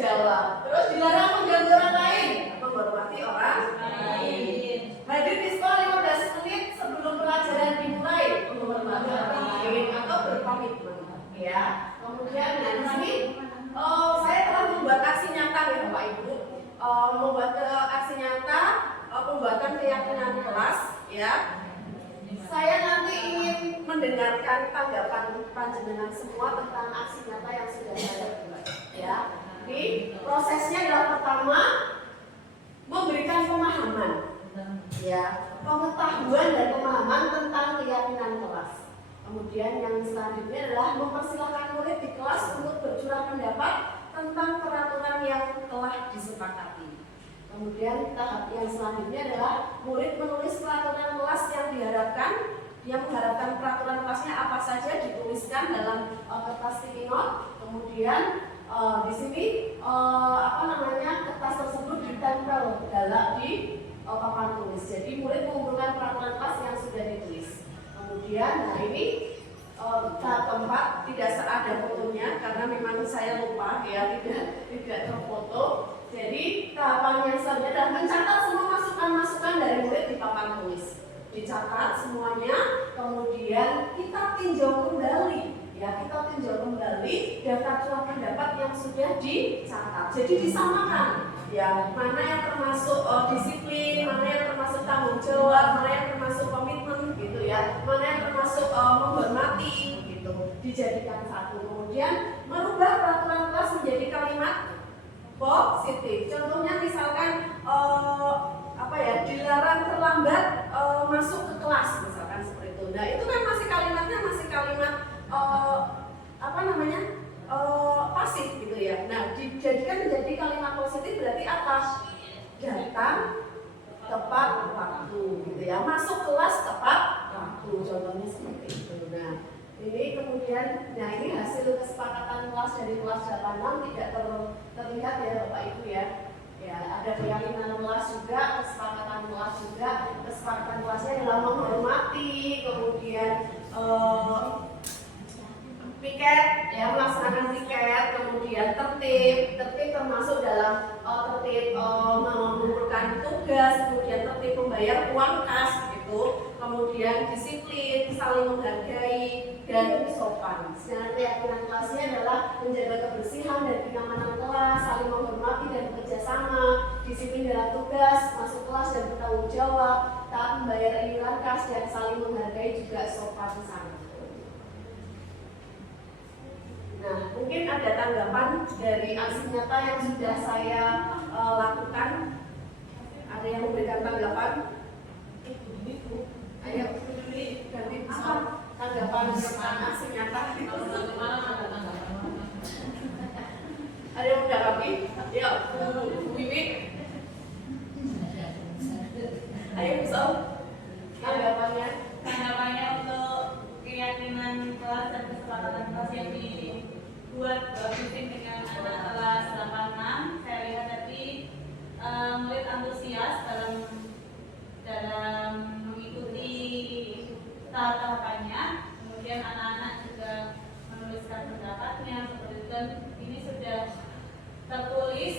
jawab. Terus dilarang mengganggu orang lain, menghormati orang lain. Hadir di sekolah 15 menit sebelum pelajaran dimulai, menghormati orang lain atau berkomitmen. Ya. Kemudian di sini saya telah membuat aksi nyata ya Bapak Ibu, membuat aksi nyata pembuatan keyakinan kelas ya. Saya nanti ingin mendengarkan tanggapan panjenengan semua tentang aksi nyata yang sudah saya buat ya. Jadi prosesnya adalah pertama memberikan pemahaman ya, pengetahuan dan pemahaman tentang keyakinan kelas. Kemudian yang selanjutnya adalah mempersilahkan murid di kelas untuk bercurah pendapat tentang peraturan yang telah disepakati. Kemudian tahap yang selanjutnya adalah murid menulis peraturan kelas yang diharapkan. Dia mengharapkan peraturan kelasnya apa saja dituliskan dalam kertas sticky note. Kemudian di sini kertas tersebut ditempel di papan tulis. Jadi murid mengumpulkan peraturan kelas yang sudah ditulis. Kemudian, nah ini tahap keempat tidak ada fotonya karena memang saya lupa ya, tidak terfoto. Jadi tahapan yang selanjutnya adalah mencatat semua masukan-masukan dari murid di papan tulis. Dicatat semuanya, kemudian kita tinjau kembali. Ya, kita tinjau kembali daftar curah pendapat yang sudah dicatat. Jadi disamakan. Ya, mana yang termasuk disiplin, mana yang termasuk tanggung jawab, mana yang termasuk komitmen gitu ya, mana yang termasuk menghormati gitu. Dijadikan satu. Kemudian merubah peraturan kelas menjadi kalimat positif. Contohnya misalkan dilarang terlambat masuk ke kelas misalkan seperti itu. Nah, itu kan masih kalimatnya kalimat pasif gitu ya. Nah, dijadikan menjadi kalimat positif berarti apa? Datang tepat waktu gitu ya. Masuk kelas tepat waktu. Contohnya seperti itu. Nah, ini kemudian, ini hasil kesepakatan kelas dari kelas 86 tidak terlihat ya Bapak Ibu ya. Ya, ada keyakinan kelas juga, kesepakatan kelas juga. Kesepakatan kelasnya adalah menghormati, kemudian piket, ya melaksanakan piket, kemudian tertib termasuk dalam tertib mengumpulkan tugas, kemudian tertib membayar uang kas gitu, kemudian disiplin, saling menghargai, dan sopan. Sedangkan keyakinan kelasnya adalah menjaga kebersihan dan kenyamanan kelas, saling menghormati dan bekerja sama, disiplin dalam tugas, masuk kelas dan bertanggung jawab, taat membayar iuran kas, dan saling menghargai juga sopan santun. Nah, mungkin ada tanggapan dari aksi nyata yang sudah saya lakukan. Ada yang memberikan tanggapan? Ayo, ganti apa? Tanggapan tentang aksi nyata. Ada yang menanggapi? Ya, Bu Wiwi. Ayo, Sol. Tanggapannya? Tanggapannya untuk keyakinan kelas dan kesepakatan kelas yang dibuat briefing dengan anak kelas 86, saya lihat tadi murid antusias dalam mengikuti tahap-tahapannya. Kemudian anak-anak juga menuliskan pendapatnya seperti itu, dan ini sudah tertulis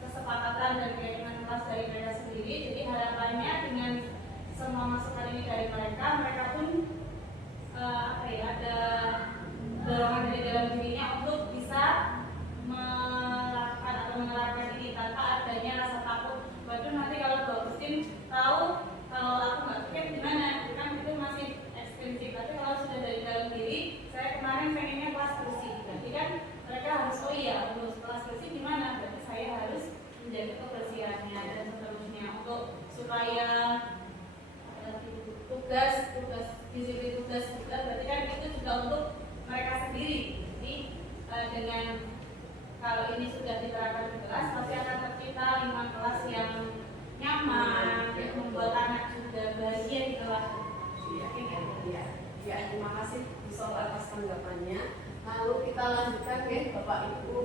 kesepakatan dan keyakinan kelas dari mereka sendiri. Jadi harapannya dengan semua masukan ini dari mereka pun ada dorongan dari dalam dirinya untuk bisa melakukan atau menerapkan ini tanpa adanya rasa takut. Waduh, nanti kalau Bu Agustin tahu kalau aku nggak pikir gimana, kan itu masih ekstensif. Tapi kalau sudah dari dalam diri, saya kemarin pengennya kelas bersih, berarti kan mereka harus harus kelas bersih gimana? Berarti saya harus menjaga kebersihannya dan seterusnya untuk supaya tugas disiplin tugas juga, berarti kan itu juga untuk mereka sendiri. Jadi dengan kalau ini sudah diterapkan di kelas, pasti akan tercipta lingkungan kelas yang nyaman, yang membuat anak juga bahagia di kelas. Ya, terima kasih Bu Sol atas tanggapannya. Lalu kita lanjutkan ya Bapak Ibu.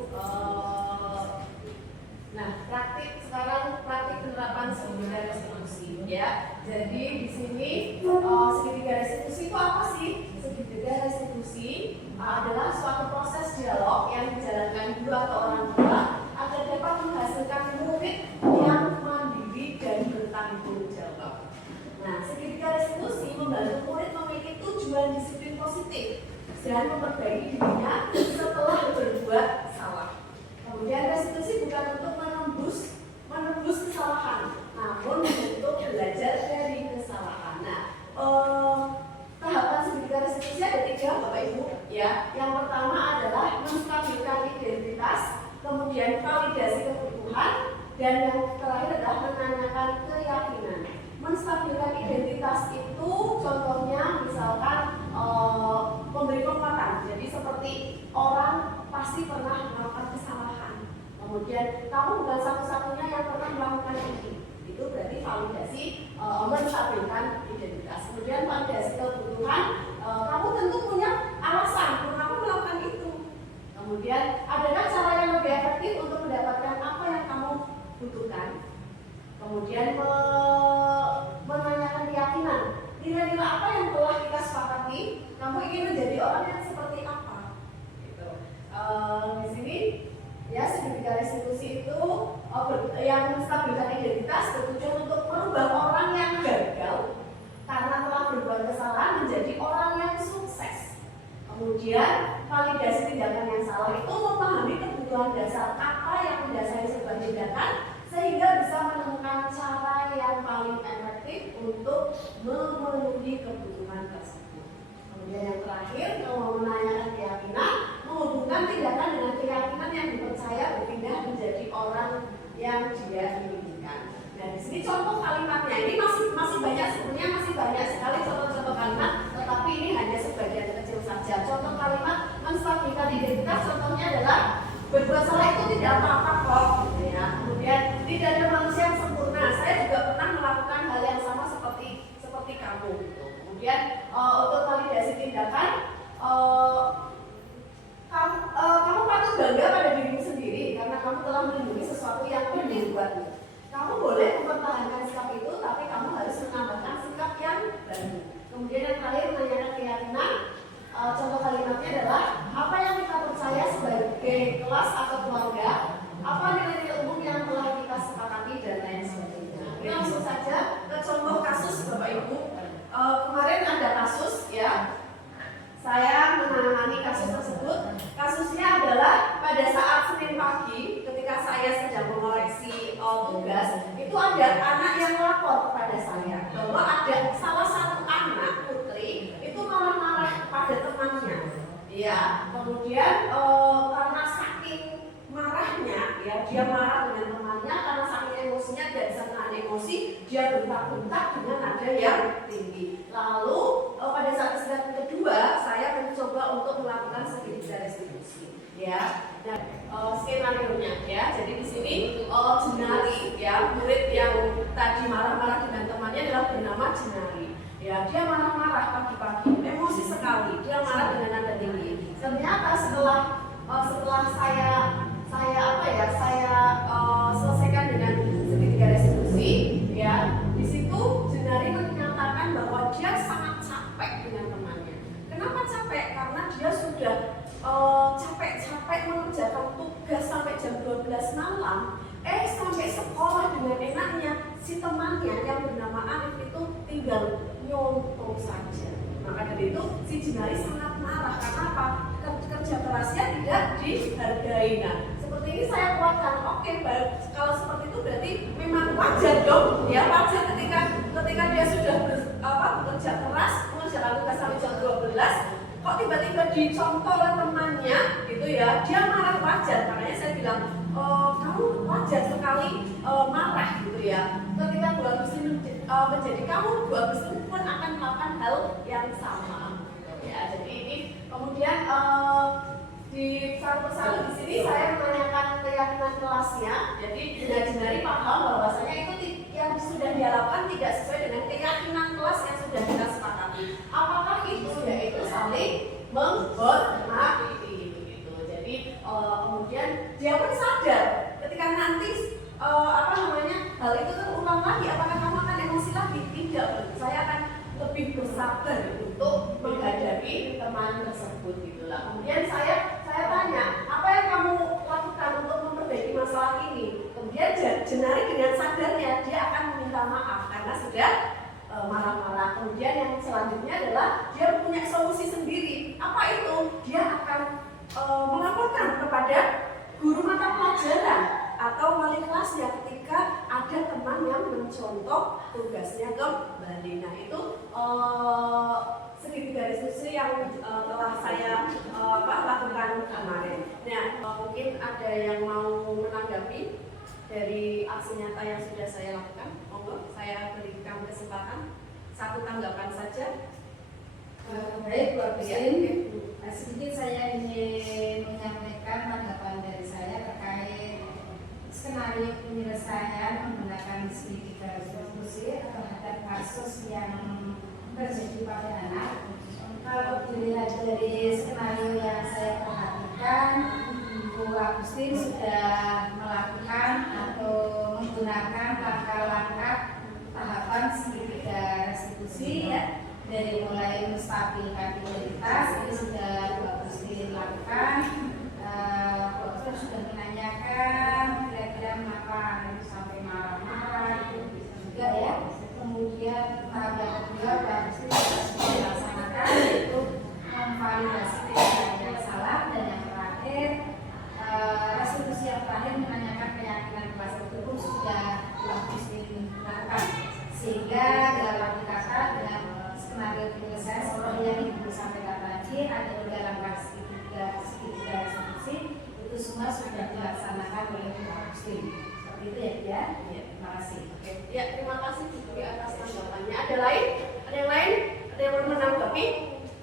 Nah, praktik penerapan segitiga restitusi ya. Jadi di sini segitiga restitusi itu apa sih? Segitiga restitusi adalah suatu proses dialog yang dijalankan dua atau orang tua agar dapat menghasilkan murid yang mandiri dan bertanggung jawab. Nah, segitiga restitusi membantu murid memiliki tujuan disiplin positif dan memperbaiki dirinya setelah berbuat salah. Kemudian restitusi bukan untuk menembus kesalahan, namun untuk belajar dari kesalahan. Nah, tahapan segitiga restitusi ada 3 Bapak Ibu ya. Yang pertama adalah menstabilkan identitas, kemudian validasi kebutuhan, dan yang terakhir adalah menanyakan keyakinan. Menstabilkan identitas itu contohnya misalkan memberi penguatan. Jadi seperti orang pasti pernah melakukan kesalahan, kemudian kamu bukan satu-satunya yang pernah melakukan ini. Itu berarti validasi menstabilkan identitas. Kemudian validasi kebutuhan, kamu tentu punya alasan mengapa melakukan itu. Kemudian adakah cara yang lebih efektif untuk mendapatkan apa yang kamu butuhkan. Kemudian menanyakan keyakinan, nilai-nilai apa yang telah kita sepakati, kamu ingin menjadi orang yang seperti apa gitu. Di sini ya, segitiga restitusi itu yang menstabilkan identitas bertujuan untuk merubah orang yang gagal karena telah berbuat kesalahan menjadi orang yang sukses. Kemudian validasi tindakan yang salah itu memahami kebutuhan dasar apa yang mendasari sebuah tindakan sehingga bisa menemukan cara yang paling efektif untuk memenuhi kebutuhan tersebut. Kemudian yang terakhir, menanyakan keyakinan, menghubungkan tindakan dengan keyakinan yang dipercaya berpindah menjadi orang yang dia inginkan. Dan di sini contoh kalimatnya ini masih banyak, sebenarnya masih banyak sekali contoh-contoh kalimat, tetapi ini hanya sebagian kecil saja. Contoh kalimat menstabilkan identitas, contohnya adalah berbuat salah itu tidak apa-apa kok, gitu ya. Kemudian tidak ada manusia yang sempurna. Saya juga pernah melakukan hal yang sama seperti kamu. Gitu. Kemudian untuk validasi tindakan, kamu patut bangga pada dirimu sendiri karena kamu telah melindungi sesuatu yang dibuatmu. Kamu boleh mempertahankan sikap itu, tapi kamu harus menambahkan sikap yang baru. Kemudian yang terakhir menanyakan keyakinan. contoh kalimatnya adalah apa yang kita percaya sebagai kelas atau keluarga, apa nilai-nilai umum yang telah kita sepakati dan lain sebagainya. Ini langsung saja ke contoh kasus Bapak Ibu. Kemarin ada kasus ya, saya menangani kasus tersebut. Kasusnya adalah pada saat Senin pagi ketika saya sedang mengoreksi tugas, itu ada anak yang lapor kepada saya bahwa ada salah satu anak putri itu marah-marah pada temannya. Ya, kemudian karena saking marahnya, ya dia marah dengan temannya karena saking emosinya dan sangat emosi, dia bentak-bentak dengan nada yang tinggi. Lalu pada saat sidang kedua, saya mencoba untuk melakukan sedikit restitusi. Ya, dan skenario-nya ya. Jadi di sini Jenari ya, murid yang tadi marah-marah dengan temannya adalah bernama Jenari. Ya, dia marah-marah pagi-pagi, emosi sekali. Dia marah dengan nada tinggi. Ternyata setelah saya selesaikan dengan segitiga restitusi, ya, di situ Jenari menyatakan bahwa dia sangat capek dengan temannya. Kenapa capek? Karena dia sudah capek-capek mengerjakan tugas sampai jam 12 malam. Sampai sekolah dengan enaknya si temannya yang bernama Arif itu tinggal nyontoh saja. Maka dari itu si Jenari sangat marah. Karena apa? Kerja kerasnya tidak dihargai. Nah, seperti ini saya kuatkan. Oke, baik. Kalau seperti itu berarti memang wajar dong. Ya, wajar ketika dia sudah bekerja keras mengerjakan tugas sampai jam 12, kok tiba-tiba dicontoh oleh temannya gitu ya, dia marah, wajar. Makanya saya bilang, kamu wajar sekali marah gitu ya. Ketika dua muslim menjadi kamu, dua muslim pun akan melakukan hal yang sama gitu ya. Jadi ini kemudian di satu-satu di sini saya menanyakan keyakinan kelasnya. Jadi Jenari paham bahwasanya itu yang sudah dia lakukan tidak sesuai dengan keyakinan kelas yang sudah kita sepakati. Apakah itu? Yaitu saling menghormati gitu. Jadi kemudian dia pun sadar ketika nanti hal itu terulang lagi, apakah kamu akan emosi lagi? Tidak, saya akan lebih bersabar untuk menghadapi teman tersebut gitulah. Kemudian saya tanya, apa yang kamu lakukan untuk memperbaiki masalah ini? Kemudian Jenari dengan sadarnya dia akan meminta maaf karena sudah marah-marah. Kemudian yang selanjutnya adalah dia punya solusi sendiri. Apa itu? Dia akan melaporkan kepada guru mata pelajaran atau wali kelasnya ketika ada teman yang mencontoh tugasnya kembali. Nah, itu segitiga restitusi yang telah saya lakukan kemarin. Nah, mungkin ada yang mau menanggapi dari aksi nyata yang sudah saya lakukan. Monggo, saya berikan kesempatan satu tanggapan saja. Baik, Bu Agustin. Sedikit saya ingin menyampaikan tanggapan dari saya terkait skenario penyelesaian menggunakan segitiga restitusi terhadap kasus yang terjadi pada anak. Kalau dilihat dari skenario yang saya perhatikan, Bu Agustin sudah melakukan atau menggunakan langkah-langkah tahapan segitiga restitusi ya. Dari mulai menstabilkan identitas ini sudah Bu Agustin lakukan. Bu Agustin sudah menanyakan kira-kira mengapa itu sampai marah-marah, itu bisa juga ya. Kemudian tahap yang kedua Bu Agustin sudah melaksanakan yaitu memvalidasi yang salah, dan yang terakhir restitusi yang terakhir menanyakan keyakinan kelas itu pun sudah Bu Agustin lakukan, sehingga dalam arti kata dengan skenario penyelesaian seperti yang Ibu sampaikan tadi ada di dalam segitiga restitusi itu semua sudah dilaksanakan oleh Bu Agustin. Seperti itu ya, ya. Terima kasih. Oke. Ya, terima kasih Bu Dwi atas tanggapannya. Ada lain? Ada yang lain? Ada yang mau menanggapi?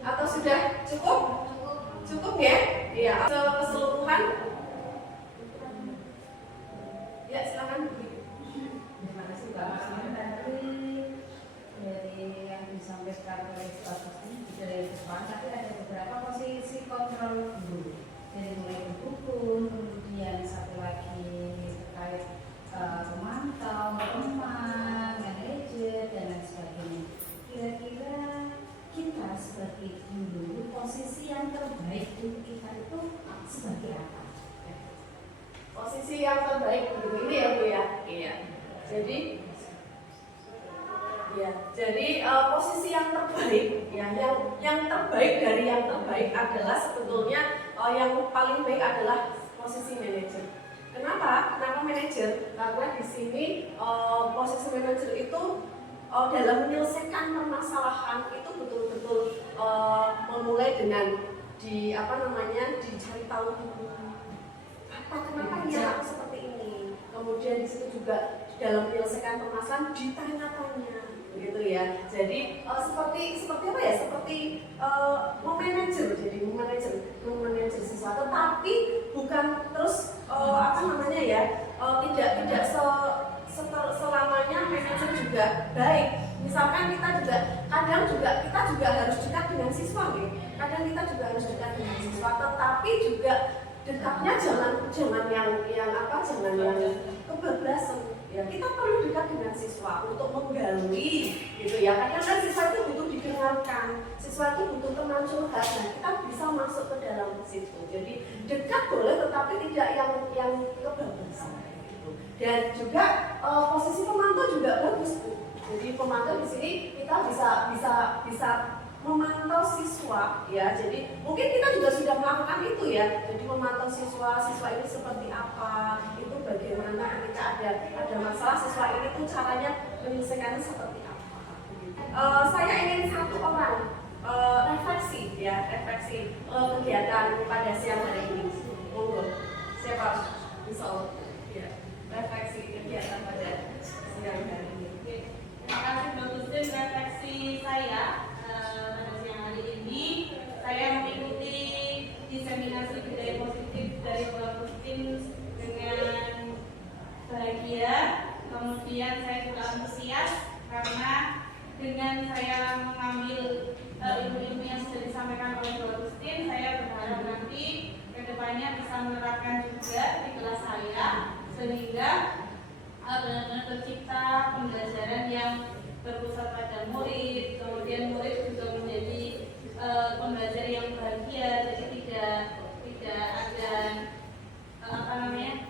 Atau sudah cukup? Cukup ya? Iya. Keseluruhan? Ya, silakan Bu Dwi. Terima kasih Pak Agustin. Dari yang disampaikan oleh Pak Agustin dari depan, tapi ada beberapa posisi kontrol dulu. Dari mulai hukum, kemudian satu lagi terkait pemantau, teman, manajer, dan lain sebagainya. Kira-kira kita sebagai guru posisi seperti apa? Posisi yang terbaik begitu ini ya Bu ya. Iya. Jadi posisi yang terbaik ya, yang terbaik dari yang terbaik adalah sebetulnya yang paling baik adalah posisi manajer. Kenapa manajer? Karena di sini posisi manajer itu dalam menyelesaikan permasalahan itu betul-betul memulai dengan dicari tahu dulu kenapa dia seperti ini. Kemudian di situ juga dalam menyelesaikan permasalahan ditanya-tanya, gitu ya. Jadi seperti apa ya? Seperti memanajer sesuatu, tapi bukan terus tidak selamanya manajer juga baik. Misalkan kita juga harus dekat dengan siswa, nih. Kadang kita juga harus dekat dengan siswa, tetapi juga dekatnya jangan yang kebablasan. Ya, kita perlu dekat dengan siswa untuk menggali, gitu ya. Kadang kan siswa itu butuh didengarkan, siswa itu butuh teman curhat. Nah, kita bisa masuk ke dalam situ. Jadi dekat boleh, tetapi tidak yang kebablasan. Gitu. Dan juga posisi pemantau juga bagus, Bu. Jadi pemantau di sini kita bisa memantau siswa, ya. Jadi mungkin kita juga sudah melakukan itu ya. Jadi memantau siswa ini seperti apa, itu bagaimana ketika ada masalah siswa ini tuh caranya menyelesaikannya seperti apa. Saya ingin satu orang refleksi kegiatan pada siang hari ini. Monggo, siapa bisa refleksi kegiatan pada siang hari ini. Terima kasih Mbak Gustin. Refleksi saya pada siang hari ini, saya mengikuti diseminasi budaya positif dari Mbak Gustin dengan bahagia. Kemudian saya juga antusias karena dengan saya mengambil ilmu-ilmu yang sudah disampaikan oleh Mbak Gustin, saya berharap nanti kedepannya bisa menerapkan juga di kelas saya, sehingga benar-benar tercipta pembelajaran yang berpusat pada murid, kemudian murid juga menjadi pembelajar yang bahagia, jadi tidak ada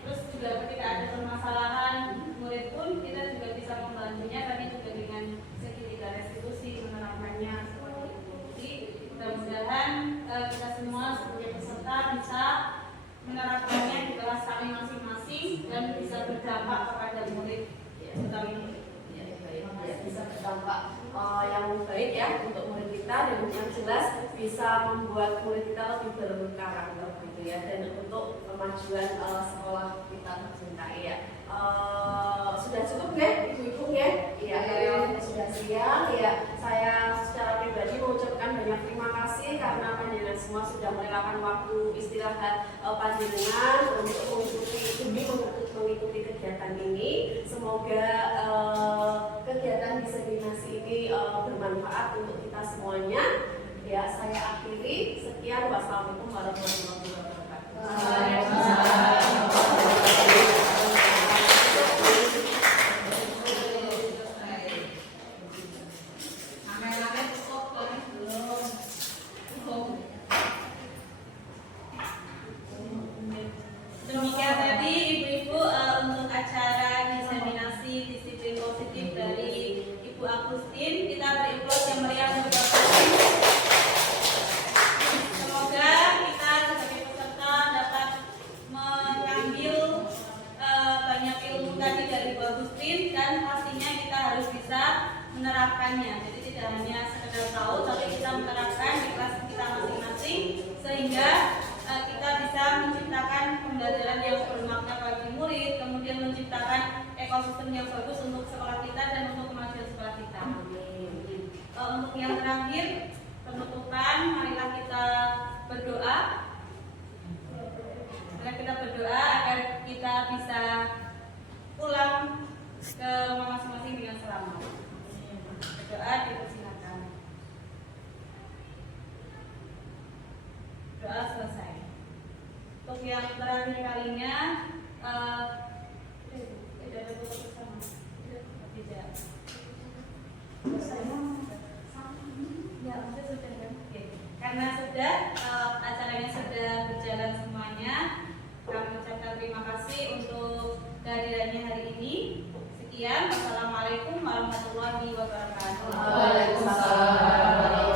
terus juga ketika ada permasalahan murid pun kita juga bisa membantunya, tapi juga dengan segitiga restitusi menerapkannya seperti itu. Jadi mudah-mudahan kita semua sebagai peserta bisa menerapkannya di kelas kami masing-masing dan bisa berdampak kepada murid bisa berdampak yang baik ya untuk murid kita, dan yang jelas bisa membuat murid kita lebih berkarakter gitu ya, dan untuk kemajuan sekolah kita tercintai ya. Sudah cukup ya ibu-ibu ya? Iya, karena sudah siang ya. Saya secara pribadi mengucapkan banyak terima kasih karena panjenengan semua sudah merelakan waktu istirahat panjenengan untuk mengikuti kegiatan ini. Semoga kegiatan diseminasi ini bermanfaat untuk kita semuanya. Ya, saya akhiri. Sekian, wassalamualaikum warahmatullahi wabarakatuh. Demikian tadi ibu-ibu untuk acara diseminasi disiplin positif dari Ibu Agustin. Kita beri aplaus yang meriah untuk Bapak. Semoga kita sebagai peserta dapat mengambil banyak ilmu tadi dari Ibu Agustin, dan pastinya kita harus bisa menerapkannya. Jadi tidak hanya sekedar tahu, tapi kita menerapkan di kelas kita masing-masing, sehingga kita bisa menciptakan pembelajaran yang bermakna bagi murid, kemudian menciptakan ekosistem yang bagus untuk sekolah kita dan untuk kemajuan sekolah kita. Untuk yang terakhir, penutupan, marilah kita berdoa. Marilah kita berdoa agar kita bisa pulang ke rumah masing-masing dengan selamat. Berdoa, dipersilakan. Doa selesai. Untuk yang terakhir kalinya, tidak ada tutup bersama. Tidak. Ya, sudah kan? Oke. Karena sudah acaranya sudah berjalan semuanya, kehadirannya hari ini. Sekian, wassalamualaikum warahmatullahi wabarakatuh. Waalaikumsalam.